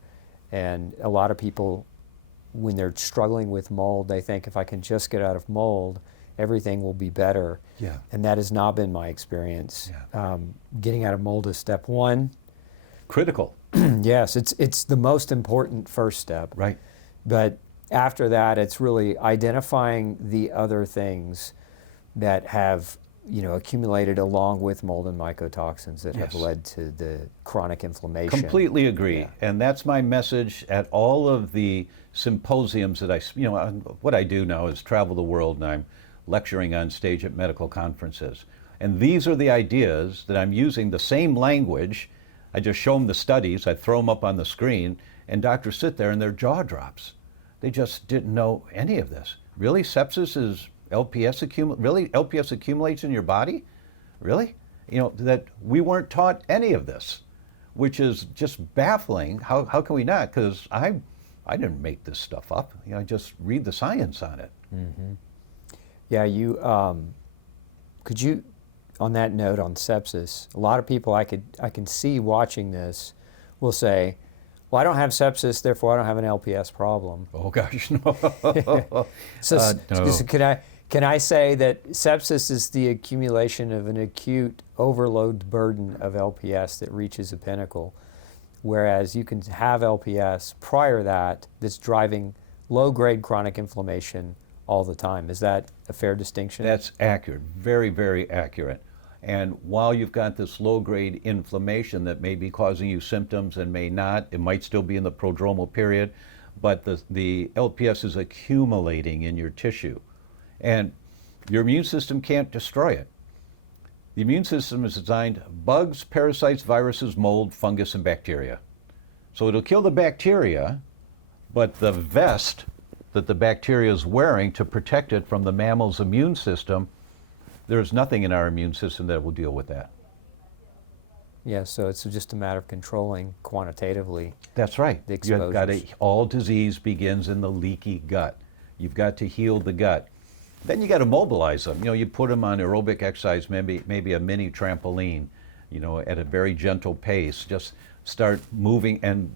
And a lot of people, when they're struggling with mold, they think if I can just get out of mold, everything will be better. Yeah. And that has not been my experience. Yeah. Getting out of mold is step one. Critical. Yes, it's the most important first step. Right. But after that, it's really identifying the other things that have, accumulated along with mold and mycotoxins that have Yes. led to the chronic inflammation. Completely agree. Yeah. And that's my message at all of the symposiums that what I do now is travel the world, and I'm lecturing on stage at medical conferences. And these are the ideas that I'm using, the same language. I just show them the studies, I throw them up on the screen, and doctors sit there and their jaw drops. They just didn't know any of this. Really? Sepsis is LPS really? LPS accumulates in your body? Really? That we weren't taught any of this, which is just baffling. How can we not? Because I I didn't make this stuff up. You know, I just read the science on it. Mm-hmm. Yeah, you could you, on that note on sepsis, a lot of people I can see watching this will say, well, I don't have sepsis, therefore I don't have an LPS problem. Oh gosh, no. So No. can I say that sepsis is the accumulation of an acute overload burden of LPS that reaches a pinnacle, whereas you can have LPS prior to that that's driving low-grade chronic inflammation all the time. Is that a fair distinction? That's accurate, very, very accurate. And while you've got this low-grade inflammation that may be causing you symptoms and may not, it might still be in the prodromal period, but the LPS is accumulating in your tissue. And your immune system can't destroy it. The immune system is designed bugs, parasites, viruses, mold, fungus, and bacteria. So it'll kill the bacteria, but the vest that the bacteria is wearing to protect it from the mammal's immune system, there's nothing in our immune system that will deal with that. Yeah, so it's just a matter of controlling quantitatively. That's right. The You've got exposures. all disease begins in the leaky gut. You've got to heal the gut. Then you got to mobilize them. You know, you put them on aerobic exercise, maybe a mini trampoline, you know, at a very gentle pace. Just start moving and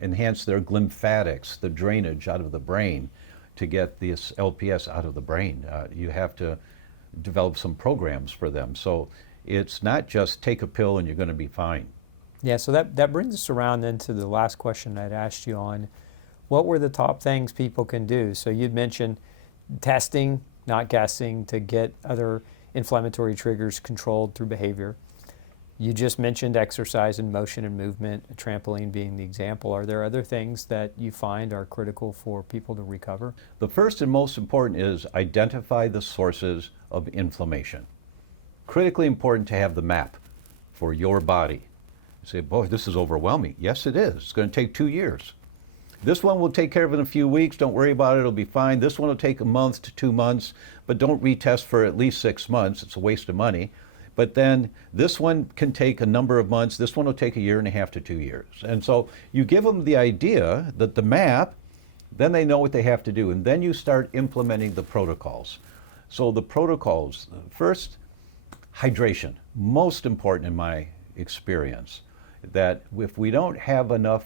enhance their lymphatics, the drainage out of the brain to get this LPS out of the brain. You have to develop some programs for them. So it's not just take a pill and you're going to be fine. Yeah, so that brings us around then to the last question I'd asked you on what were the top things people can do? So you'd mentioned testing, not guessing, to get other inflammatory triggers controlled through behavior. You just mentioned exercise and motion and movement, a trampoline being the example. Are there other things that you find are critical for people to recover? The first and most important is identify the sources of inflammation. Critically important to have the map for your body. You say, boy, this is overwhelming. Yes, it is. It's going to take 2 years. This one will take care of it in a few weeks. Don't worry about it. It'll be fine. This one will take a month to 2 months, but don't retest for at least 6 months. It's a waste of money. But then this one can take a number of months. This one will take 1.5 years to 2 years. And so you give them the idea that the map, then they know what they have to do. And then you start implementing the protocols. So the protocols, first, hydration. Most important in my experience, that if we don't have enough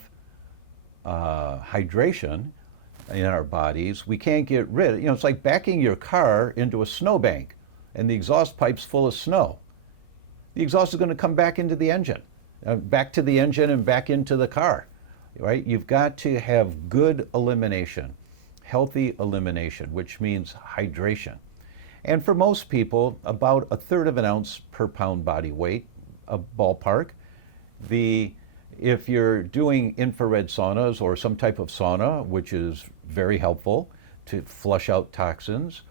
hydration in our bodies, we can't get rid of, it's like backing your car into a snowbank and the exhaust pipe's full of snow. The exhaust is going to come back into the engine, back to the engine and back into the car, right? You've got to have good elimination, healthy elimination, which means hydration. And for most people, about 1/3 of an ounce per pound body weight, a ballpark. If you're doing infrared saunas or some type of sauna, which is very helpful to flush out toxins,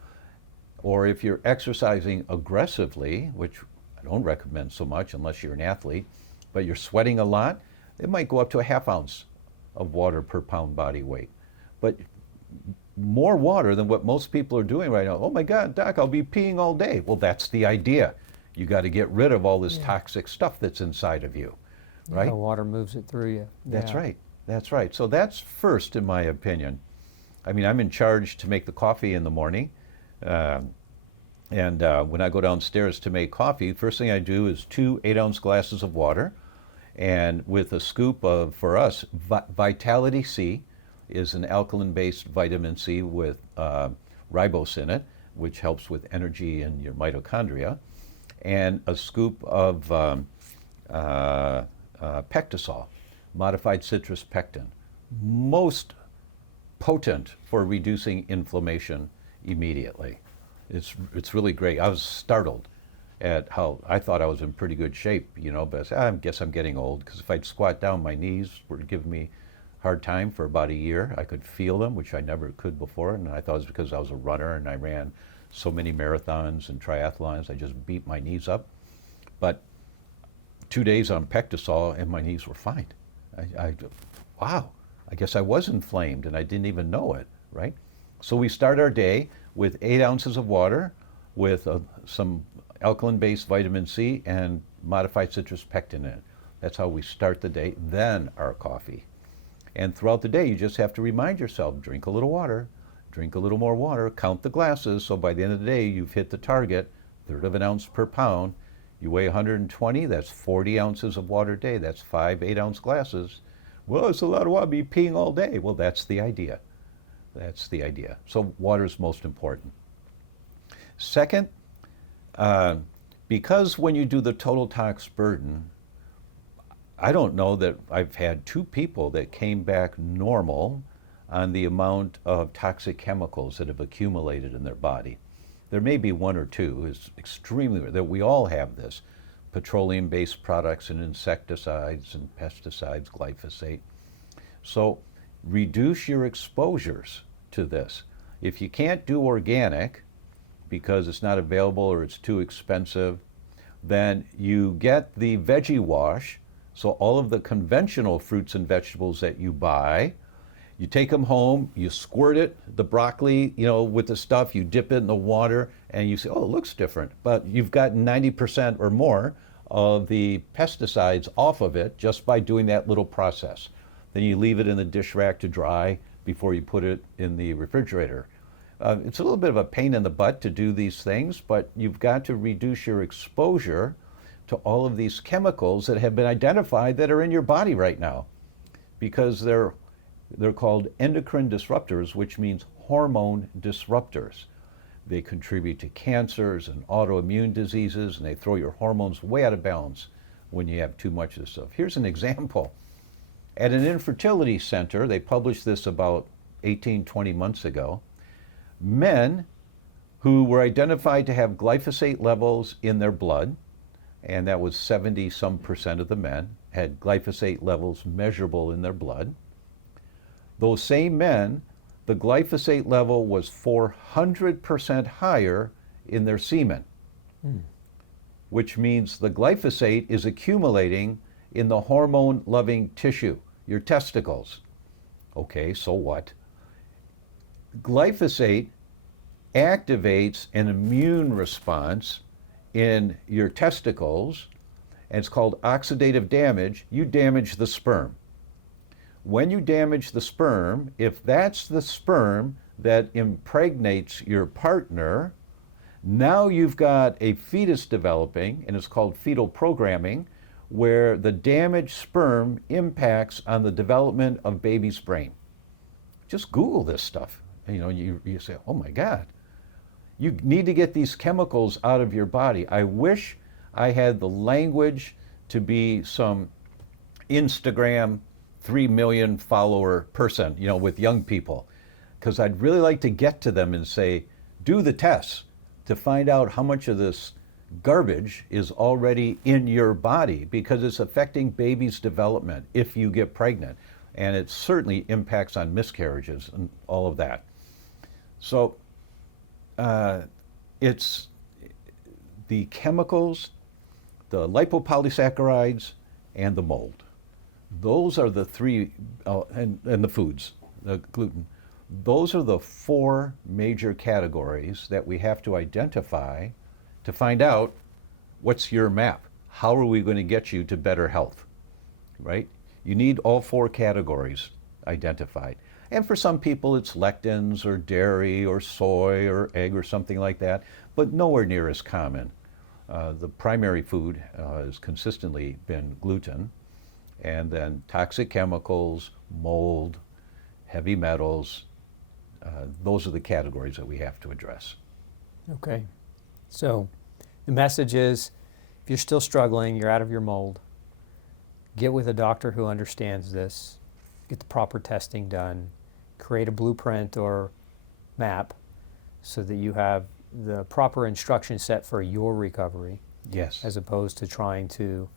or if you're exercising aggressively, which I don't recommend so much unless you're an athlete, but you're sweating a lot, it might go up to 1/2 ounce of water per pound body weight. But more water than what most people are doing right now. Oh my God, Doc, I'll be peeing all day. Well, that's the idea. You got to get rid of all this toxic stuff that's inside of you, right? The water moves it through you. That's Yeah. right. That's right. So that's first, in my opinion. I mean, I'm in charge to make the coffee in the morning. And when I go downstairs to make coffee, first thing I do is 2 8-ounce glasses of water. And with a scoop of, for us, Vitality C is an alkaline-based vitamin C with ribose in it, which helps with energy in your mitochondria. And a scoop of pectosol, modified citrus pectin, most potent for reducing inflammation immediately. It's really great. I was startled at how I thought I was in pretty good shape, but I guess I'm getting old, because if I'd squat down, my knees were giving me a hard time for about a year. I could feel them, which I never could before, and I thought it was because I was a runner and I ran so many marathons and triathlons, I just beat my knees up. But 2 days on Pectosol and my knees were fine. Wow, I guess I was inflamed and I didn't even know it, right? So we start our day with 8 ounces of water with some alkaline-based vitamin C and modified citrus pectin in it. That's how we start the day, then our coffee. And throughout the day, you just have to remind yourself, drink a little water, drink a little more water, count the glasses, so by the end of the day, you've hit the target, 1/3 of an ounce per pound. You weigh 120, that's 40 ounces of water a day. That's 5 8-ounce glasses. Well, it's a lot of water, I'll be peeing all day. Well, that's the idea. That's the idea. So water is most important. Second, because when you do the total tox burden, I don't know that I've had 2 people that came back normal on the amount of toxic chemicals that have accumulated in their body. There may be 1 or 2, it's extremely rare, that we all have this. Petroleum-based products and insecticides and pesticides, glyphosate. So reduce your exposures to this. If you can't do organic because it's not available or it's too expensive, then you get the veggie wash. So all of the conventional fruits and vegetables that you buy, you take them home, you squirt it, the broccoli, with the stuff, you dip it in the water, and you say, oh, it looks different. But you've got 90% or more of the pesticides off of it just by doing that little process. Then you leave it in the dish rack to dry before you put it in the refrigerator. It's a little bit of a pain in the butt to do these things, but you've got to reduce your exposure to all of these chemicals that have been identified that are in your body right now, because they're called endocrine disruptors, which means hormone disruptors. They contribute to cancers and autoimmune diseases, and they throw your hormones way out of balance when you have too much of this stuff. Here's an example. At an infertility center, they published this about 18, 20 months ago. Men who were identified to have glyphosate levels in their blood, and that was 70-some% of the men, had glyphosate levels measurable in their blood. Those same men, the glyphosate level was 400% higher in their semen, which means the glyphosate is accumulating in the hormone-loving tissue, your testicles. Okay, so what? Glyphosate activates an immune response in your testicles, and it's called oxidative damage. You damage the sperm. When you damage the sperm, if that's the sperm that impregnates your partner, now you've got a fetus developing, and it's called fetal programming, where the damaged sperm impacts on the development of baby's brain. Just Google this stuff. You say, oh my God. You need to get these chemicals out of your body. I wish I had the language to be some Instagram 3 million follower person, with young people, because I'd really like to get to them and say, do the tests to find out how much of this garbage is already in your body, because it's affecting baby's development if you get pregnant, and it certainly impacts on miscarriages and all of that. So it's the chemicals, the lipopolysaccharides, and the mold. Those are the 3, and the foods, the gluten. Those are the 4 major categories that we have to identify to find out what's your map. How are we going to get you to better health, right? You need all 4 categories identified. And for some people, it's lectins or dairy or soy or egg or something like that, but nowhere near as common. The primary food has consistently been gluten, and then toxic chemicals, mold, heavy metals. Those are the categories that we have to address. Okay. So the message is, if you're still struggling, you're out of your mold, get with a doctor who understands this, get the proper testing done, create a blueprint or map so that you have the proper instruction set for your recovery. Yes. As opposed to trying to,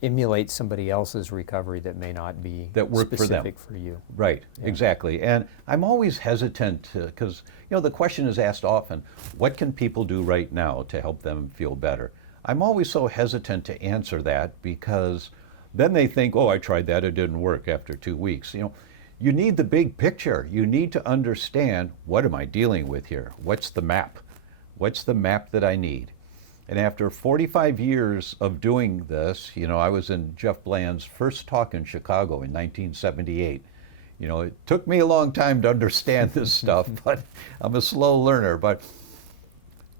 emulate somebody else's recovery that may not be that work specific for them. For you. Right, Yeah. Exactly. And I'm always hesitant because, the question is asked often, what can people do right now to help them feel better? I'm always so hesitant to answer that, because then they think, oh, I tried that, it didn't work after 2 weeks. You need the big picture. You need to understand, what am I dealing with here? What's the map? What's the map that I need? And after 45 years of doing this, I was in Jeff Bland's first talk in Chicago in 1978. It took me a long time to understand this stuff, but I'm a slow learner. But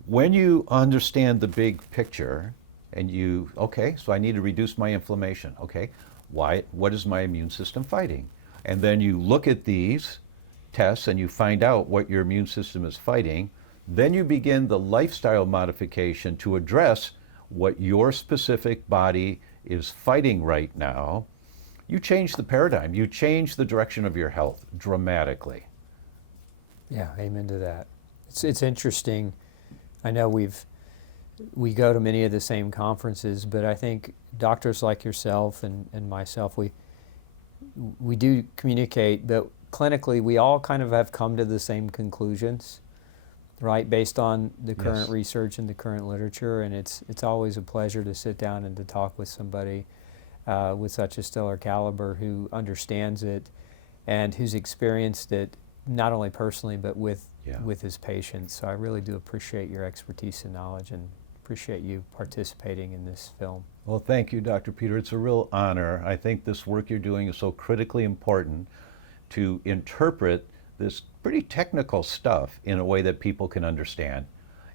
when you understand the big picture and okay, so I need to reduce my inflammation. Okay, what is my immune system fighting? And then you look at these tests and you find out what your immune system is fighting. Then you begin the lifestyle modification to address what your specific body is fighting right now. You change the paradigm. You change the direction of your health dramatically. Yeah, amen to that. It's interesting. I know we go to many of the same conferences, but I think doctors like yourself and myself, we do communicate, but clinically we all kind of have come to the same conclusions, right, based on the current research and the current literature, and it's always a pleasure to sit down and to talk with somebody with such a stellar caliber who understands it and who's experienced it not only personally but with his patients. So I really do appreciate your expertise and knowledge and appreciate you participating in this film. Well, thank you, Dr. Peter. It's a real honor. I think this work you're doing is so critically important to interpret this pretty technical stuff in a way that people can understand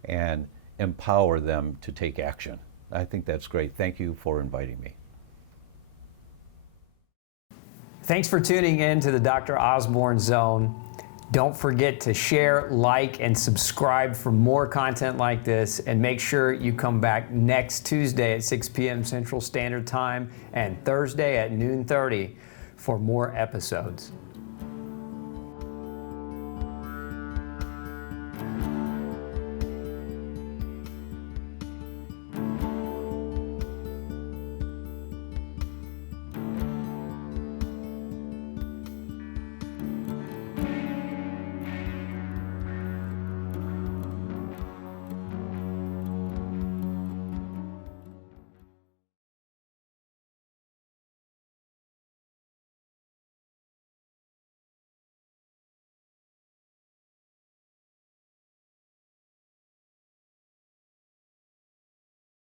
and empower them to take action. I think that's great. Thank you for inviting me. Thanks for tuning in to the Dr. Osborne Zone. Don't forget to share, like, and subscribe for more content like this, and make sure you come back next Tuesday at 6 p.m. Central Standard Time and Thursday at noon 30 for more episodes.